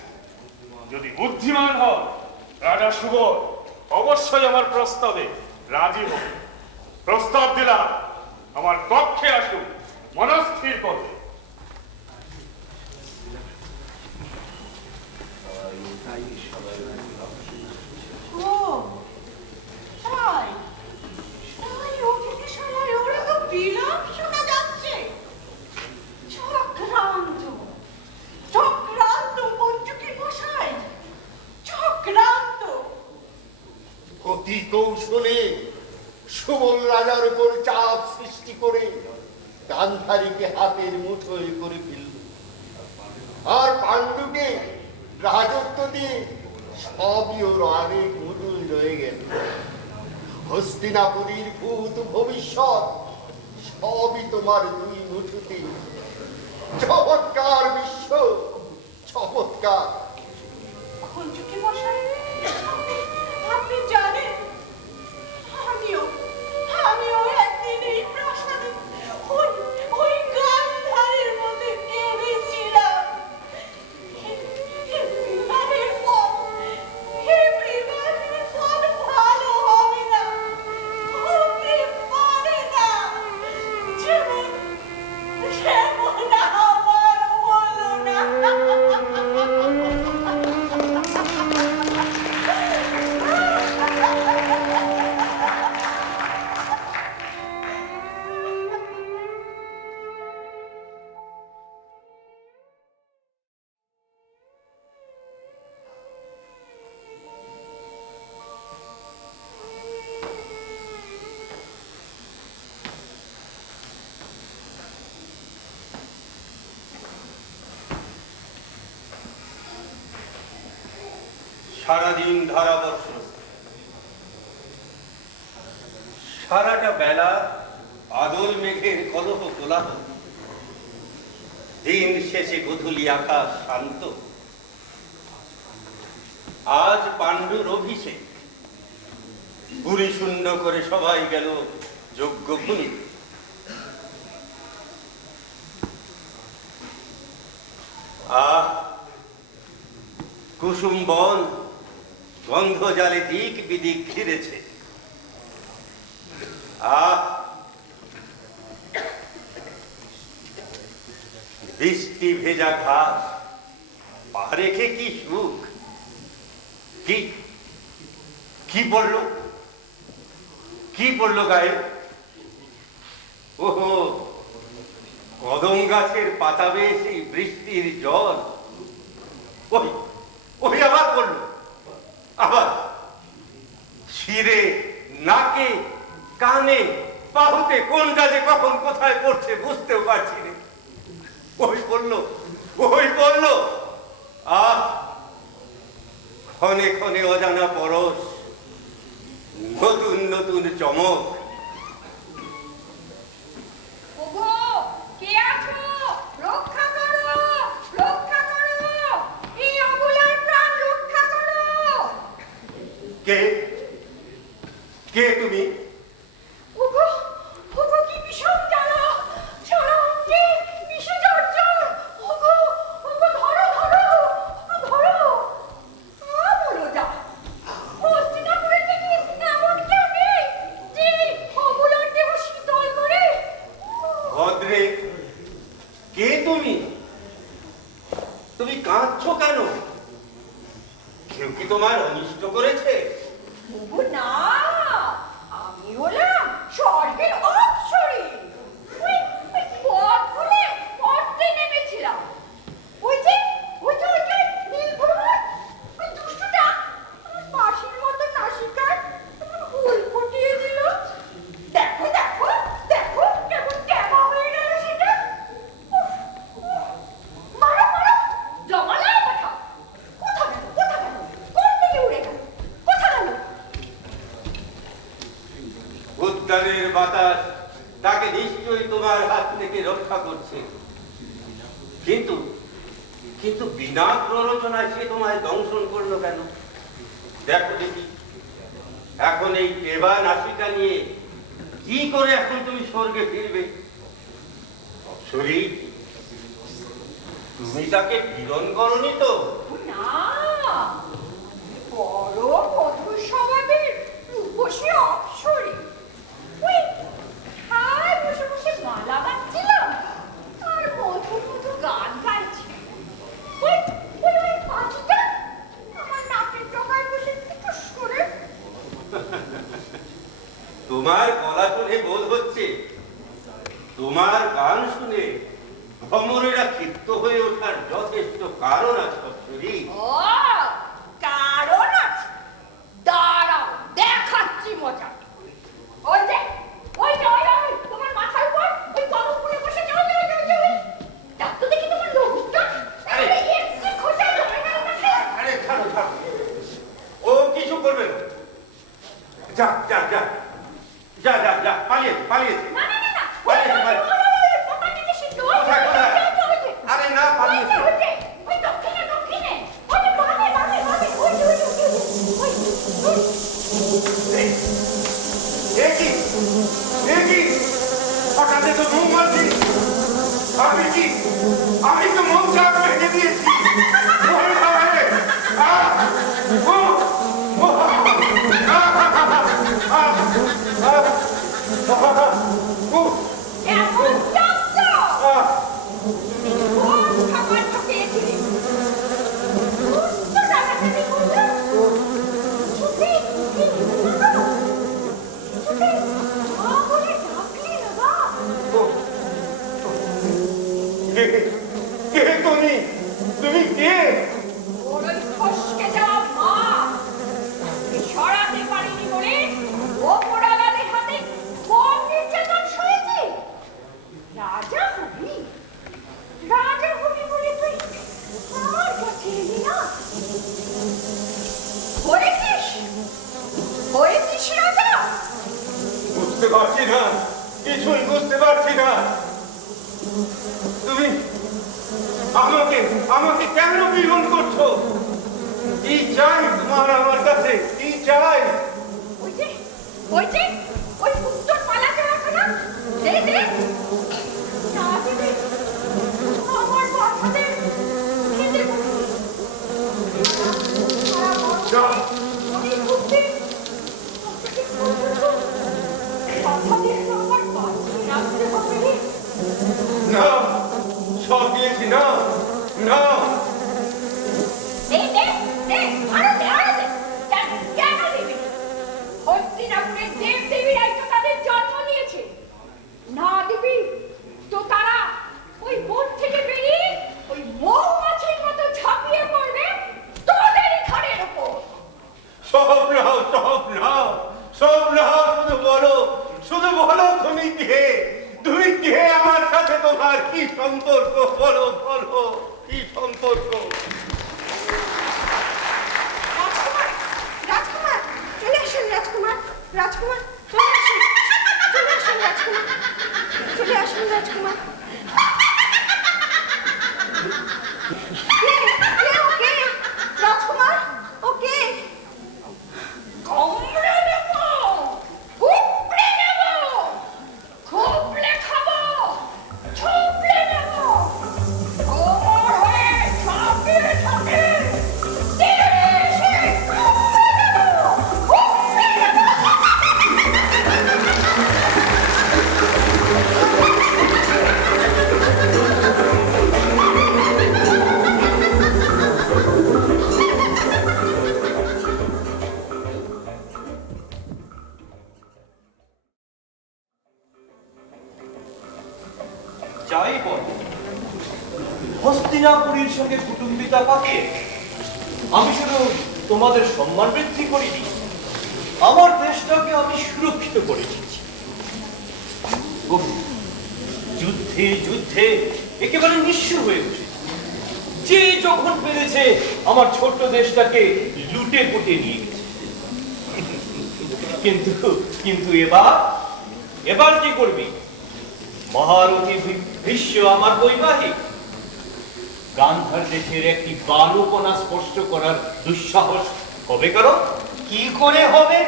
যদি বুদ্ধিমান হন রাজা সুবল অবশ্যই আমার প্রস্তাবে রাজি হবে। প্রস্তাব দিলাম, আমার কক্ষে আসুন, মনস্থির করবে। ও, তাই অতিথিশালায় ওরা তো বিলাপ শোনা যাচ্ছে। চক্রান্ত পঞ্চুকি মশাই, চক্রান্ত। অতি কৌশলে সুবল রাজার উপর চাপ সৃষ্টি করে গান্ধারীকে হাতের মুঠোয় করে ফেলল, আর পাণ্ডুকে রাজত্ব দিয়ে সবই ওর অনেক মুঠোয় রয়ে গেল। হস্তিনাপুরীর ভূত ভবিষ্যৎ সবই তোমার দুই মুঠোতে। চমৎকার বিশ্ব, চমৎকার। পঞ্চুকি মশাই, আপনি জানেন আমিও একদিন এই প্রাসাদে ওই গান্ধারীর মধ্যে কেঁদেছিলাম। বিবাহের পর ভালো হবে না, হতে পারে না। যেমন আমার হলো না। সারাদিন ধারাবর্ষণ, সারাটা বেলা বাদল মেঘের কলহ কোলাহল, দিন শেষে গোধূলি আকাশ শান্ত। আজ পাণ্ডুর অভিষেক, পুরী শূন্য করে সবাই গেল যজ্ঞ ভূমি। আহ, কুসুম বন গন্ধ জালে দিক বিদিক ঘিরেছে। আহ, বৃষ্টি ভেজা ঘাস পা রেখে কি সুখ। কি কি পড়লো, কি পড়লো গায়ে? ওহো, কদম গাছের পাতা বেয়ে সেই বৃষ্টির জল। ওই ওই আবার পড়লো, আবার শিরে, নাকে, কানে, বাহুতে, কোনটা যে কখন কোথায় পড়ছে বুঝতেও পারছি না। ওই পড়লো, ওই পড়লো। আহ, ক্ষণে ক্ষণে অজানা পরশ, নতুন নতুন চমক। ওগো, কে আছো? রক্ষা করো, রক্ষা করো, এই অবলার প্রাণ রক্ষা করো। কে কে তুমি? ওগো, ওগো, কি বিষম জ্বালা, সারা অঙ্গে বিষজর্জর। ওগো, ওগো, ধরো, ধরো, ধরো। বলো যা, হস্তিনাপুরের থেকে এমন কেউ নেই যে অবলার দেহ শীতল করে। ভদ্রে, কে তুমি? তুমি কাঁদছো কেন? কেউ কি তোমার অনিষ্ট করেছে? ওগো না, আমি হলাম স্বর্গের অপ্সরী। ওই পথ ভুলে পড়তে নেমেছিলাম। ওই যে নীলভরত, ওই দুষ্টুটা আমার পাশির মতো নাসিকার হুল ফুটিয়ে দিল। দেখো, দেখো, দেখো, কেমন ট্যামা হয়ে গেল সেটা। উফ, উফ, মারো, মারো, জমালার কথা। কোথা গেল, কোথা গেল, কোন দিকে উড়ে গেল, কোথা গেল? উদ্যানের বাতাস তাকে নিশ্চয়ই তোমার হাত থেকে রক্ষা করছে, কিন্তু কিন্তু বিনা প্ররোচনায় সে তোমায় দংশন করলো কেন? দেখো দেখি, এখন এই টেবা নাসিকা নিয়ে কি করে এখন তুমি স্বর্গে ফিরবে? শরীর, তুমি তাকে পীড়ন করনি তো? না, বড় মধুর স্বভাবের রূপসী অপ্সরী। ওই আর বসে বসে মালা গাচ্ছিলাম আর মধুর মধুর গান গাইছি। ওই ওই ওই পাখিটা আমার নাকের ডগায় বসে টুস করে। তোমার গলা শুনে বোধ হচ্ছে তোমার গান শুনে ভ্রমরেরা ক্ষিপ্ত হয়ে ওঠার যথেষ্ট কারণ আছে। শরীর, ও, কারণ আছে, দাঁড়াও দেখাচ্ছি মজা। ওই যে ওই যে ওই ওই তোমার মাথার উপর ওই কদম ফুলে বসেছে, ওই ওই ওই ওই। দেখো দেখি তোমার লোকটা একটু খোঁজা ধরে গেল না। আরে ছাড়ো ছাড়ো, ও কিছু করবে না। যা যা যা যা যা যা, পালিয়েছে পালিয়েছে। না না না না, পালিয়েছে, পালিয়েছে। পটাটিকে সে তো কোথায়, কোথায়? আরে না, পালিয়েছে। ওই দক্ষিণে দক্ষিণে, ওই বামে বামে বামে, ওই ওই ওই ওই। এ কি, এ কি, হঠাৎ তো মুখ মারছি। আমি তো মন চাপ ভেঙে দিয়েছি। ওরে বাবা রে, আহ, ও, ও, এমন যাচ্ছে কোন খাবার খেয়েছিলি? তো ডাকাডাকি করলে ছুটে ছুটে মা বলে ডাকলি না বা? কে কে তুমি? তুমি কে? ওর ওই ফসকে যাওয়া মা সরাতে পারিনি বলে ওপরালাদের হাতে কোন নির্যাতন পারছি না, কিছুই বুঝতে পারছি না। তুমি আমাকে আমাকে কেন বিরোধ করছো? কি চাই তোমার আমার কাছে? কি চাই? ওই যে ওই যে ওই উত্তর পালাতে রাখো না, দে দে না দিবি আমার বাচ্চাদের খেতে যাও। আমি বুঝতে বাচ্চাদের আমার বাচ্চা রাখতে হবে রে। না, সব দিয়েছি না, না। দে দে দে আরো দে আরো দে কেন দিবি? হস্তিনাপুরের দেব দেবীরাই তো তাদের জন্ম দিয়েছে। না দিবি তো তারা ওই বোট থেকে বেরিয়ে ওই মৌমাছির মতো ঝাঁপিয়ে পড়বে তোদেরই ঘাড়ের ওপর। সব নাও, সব নাও, সব নাও। শুধু বলো তুমি কে? তুমি কে? আমার সাথে তোমার কি সম্পর্ক? বলো বলো, কি সম্পর্ক? রাজকুমার রাজকুমার চলে আসুন, রাজকুমার রাজকুমার চলে আসুন, চলে আসুন রাজকুমার, চলে আসুন রাজকুমার। কে রাজকুমার? ওকে কামড়ে নেব, উপড়ে নেব, খুবলে খাবো, ছুপলে নেব, তোমার হয়ে ঝাঁপিয়ে ঝাঁপিয়ে তীরে এসে কামড়ে নেব, উপড়ে নেব। যাই বল, হস্তিনাপুরীর সঙ্গে কুটুম্বিতা পাকিয়ে আমি শুধু তোমাদের সম্মান বৃদ্ধি করিনি, আমার দেশটাকে আমি সুরক্ষিত করে দিয়েছি। উফ, যুদ্ধে যুদ্ধে একেবারে নিঃস্ব হয়ে উঠেছে। যে যখন পেরেছে আমার ছোট্ট দেশটাকে লুটে পুটে নিয়ে গেছে। কিন্তু কিন্তু এবার কি করবি? মহারথী ভীষ্ম আমার বৈবাহিক, গান্ধার দেশের একটি বালুকণা স্পর্শ করার দুঃসাহস হবে কারণ? কি করে হবে?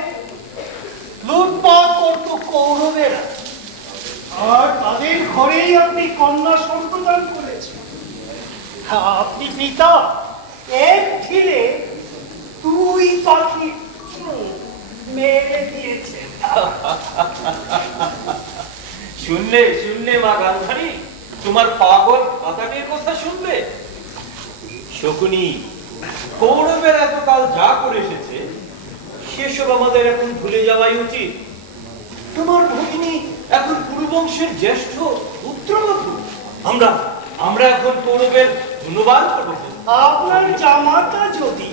লুটপাট করত কৌরবেরা, আর তাদের ঘরেই আপনি কন্যা সম্প্রদান করেছেন। আপনি পিতা এক ঢিলে দুই পাখি মেরে দিয়েছেন। শুনলে মা গান্ধারী, তোমার পাগল মাতাটির কথা শুনলে? শকুনি, কৌরবের এতকাল যা করে এসেছে সেসব আমাদের এখন ভুলে যাওয়াই উচিত। তোমার ভগিনী এখন কুরুবংশের জ্যেষ্ঠ পুত্রবধূ। আমরা এখন কৌরবের ধন্যবাদ করব। আপনার জামাতা যদি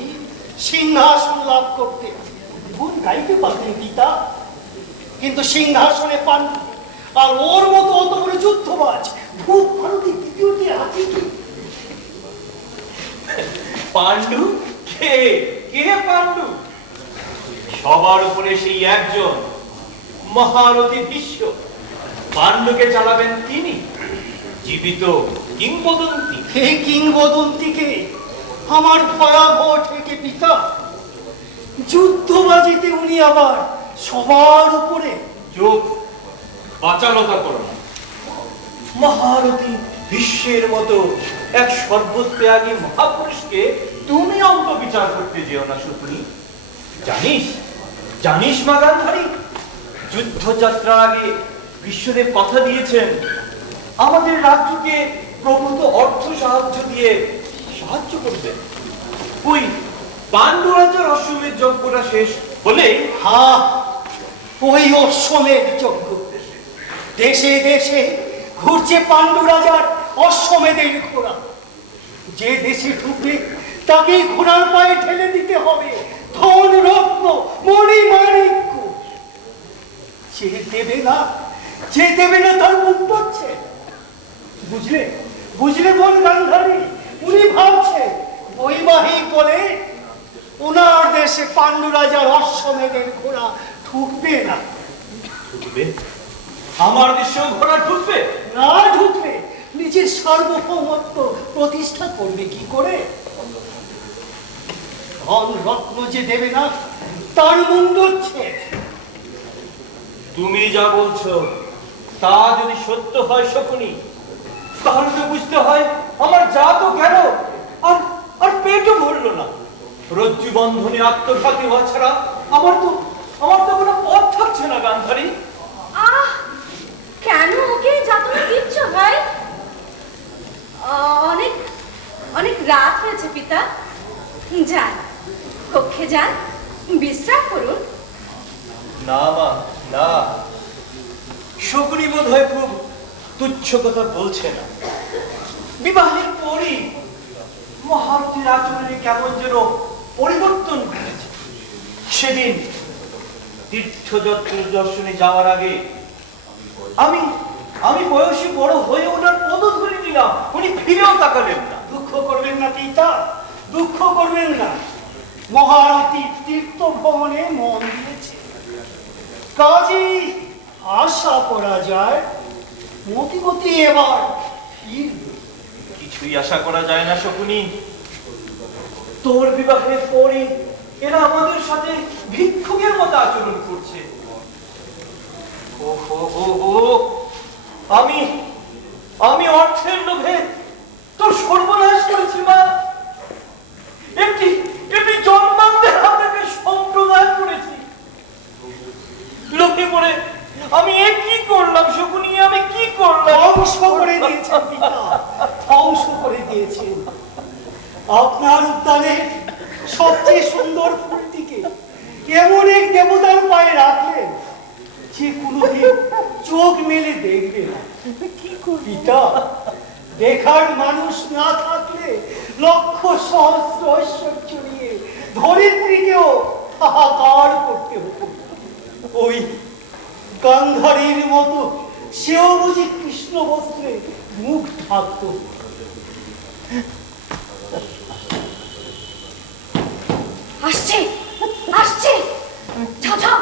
সিংহাসন লাভ করতে গুণ গাইতে পারতেন পিতা, কিন্তু সিংহাসনে পান, আর ওর মতো অত বড় যুদ্ধবাজ ভূপ ভারতী দ্বিতীয়টি আছে কি? পাণ্ডু? কে পাণ্ডু? সবার উপরে সেই একজন মহারথী ভীষ্ম। পাণ্ডুকে চালাবেন তিনি, জীবিত কিংবদন্তি। এই কিংবদন্তিকে আমার ভয়াবহ থেকে পিতা, যুদ্ধবাজিতে উনি আবার সবার উপরে। চোখ, বাচালতা করো না। মহারথী বিশ্বের মতো এক সর্বত্যাগী মহাপুরুষকে তুমি অন্ত বিচার করতে যেও না শকুনি। জানিস মা গান্ধারী, যুদ্ধযাত্রার আগে বিশ্বদেব কথা দিয়েছেন আমাদের রাজ্যকে প্রভূত অর্থ সাহায্য দিয়ে সাহায্য করবেন। ওই পাণ্ডু রাজার অশ্বমেধ যজ্ঞটা শেষ হলে ওই অশ্বমেধ যজ্ঞ দেশে দেশে ঘুরছে পাণ্ডু রাজার অশ্বমেধের ঘোড়া। যে দেশে ঢুকবে তাকেই ঘোড়ার পায়ে ঠেলে দিতে হবে ধন রত্ন মণি মাণিক্য। যে দেবে না তার মুখ পড়ছে। বুঝলে বোন গান্ধারী, উনি ভাবছে বৈবাহিক বলে ওনার দেশে পাণ্ডু রাজার অশ্বমেধের ঘোড়া ঢুকবে না। ঢুকবে? আমার দেশেও ঘোড়া ঢুকবে? না ঢুকলে নিজের সার্বভৌমত্ব প্রতিষ্ঠা করবে কি করে? ধন রত্ন যে দেবে না তার মুন্ড হচ্ছে। তুমি যা বলছো তা যদি সত্য হয় শকুনি, তাহলে তো বুঝতে হয় আমার জাতও কেন আর আর পেটও ভরলো না। রজ্জু বন্ধনে আত্মঘাতী হওয়া ছাড়া আমার তো কোনো পথ থাকছে না গান্ধারী। আহ, কেন ওকে যাতনা দিচ্ছ ভাই? অনেক অনেক রাত হয়েছে পিতা, যান কক্ষে যান, বিশ্রাম করুন। না মা, না, শকুনি বোধ হয় খুব তুচ্ছ কথা বলছে না। বিবাহের পরই মহারথীর আচরণে কেমন যেন পরিবর্তন ঘটেছে। সেদিন তীর্থযাত্রীর দর্শনে যাওয়ার আগে আমি বয়সে বড় হয়ে ওনার পদধূলি দিলাম, উনি ফিরেও তাকালেন না। দুঃখ করবেন না পিতা, দুঃখ করবেন না। মহারথী তীর্থ ভ্রমণে মন দিয়েছে, কাজেই আশা করা যায় মতিগতি এবার ফিরবে। কিছুই আশা করা যায় না শকুনি। তোর বিবাহের পরে এরা আমাদের সাথে ভিক্ষুকের মতো আচরণ করছে। আমি অর্থের লোভে তোর সর্বনাশ করেছি মা। একটি জন্মান্তের হাতে সম্প্রদায় করেছি। লোকে পড়ে আমি কি করলাম শকুনি, আমি কি করলাম? ধ্বংস করে দিয়েছেন পিতা, ধ্বংস করে দিয়েছেন। আপনার উদ্যানে সবচেয়ে সুন্দর ফুলটিকে এমন এক দেবতার পায়ে রাখলেন যে কোনোদিন চোখ মেলে দেখবে না। কি পিতা, দেখার মানুষ না থাকলে লক্ষ সহস্র ঐশ্বর্য নিয়ে ধরিত্রীকেও হাহাকার করতে হতো। ওই গান্ধারীর মতো সেও বুঝি কৃষ্ণ বস্ত্রে মুখ ঢাকত। আসছে আসছে, যাও যাও।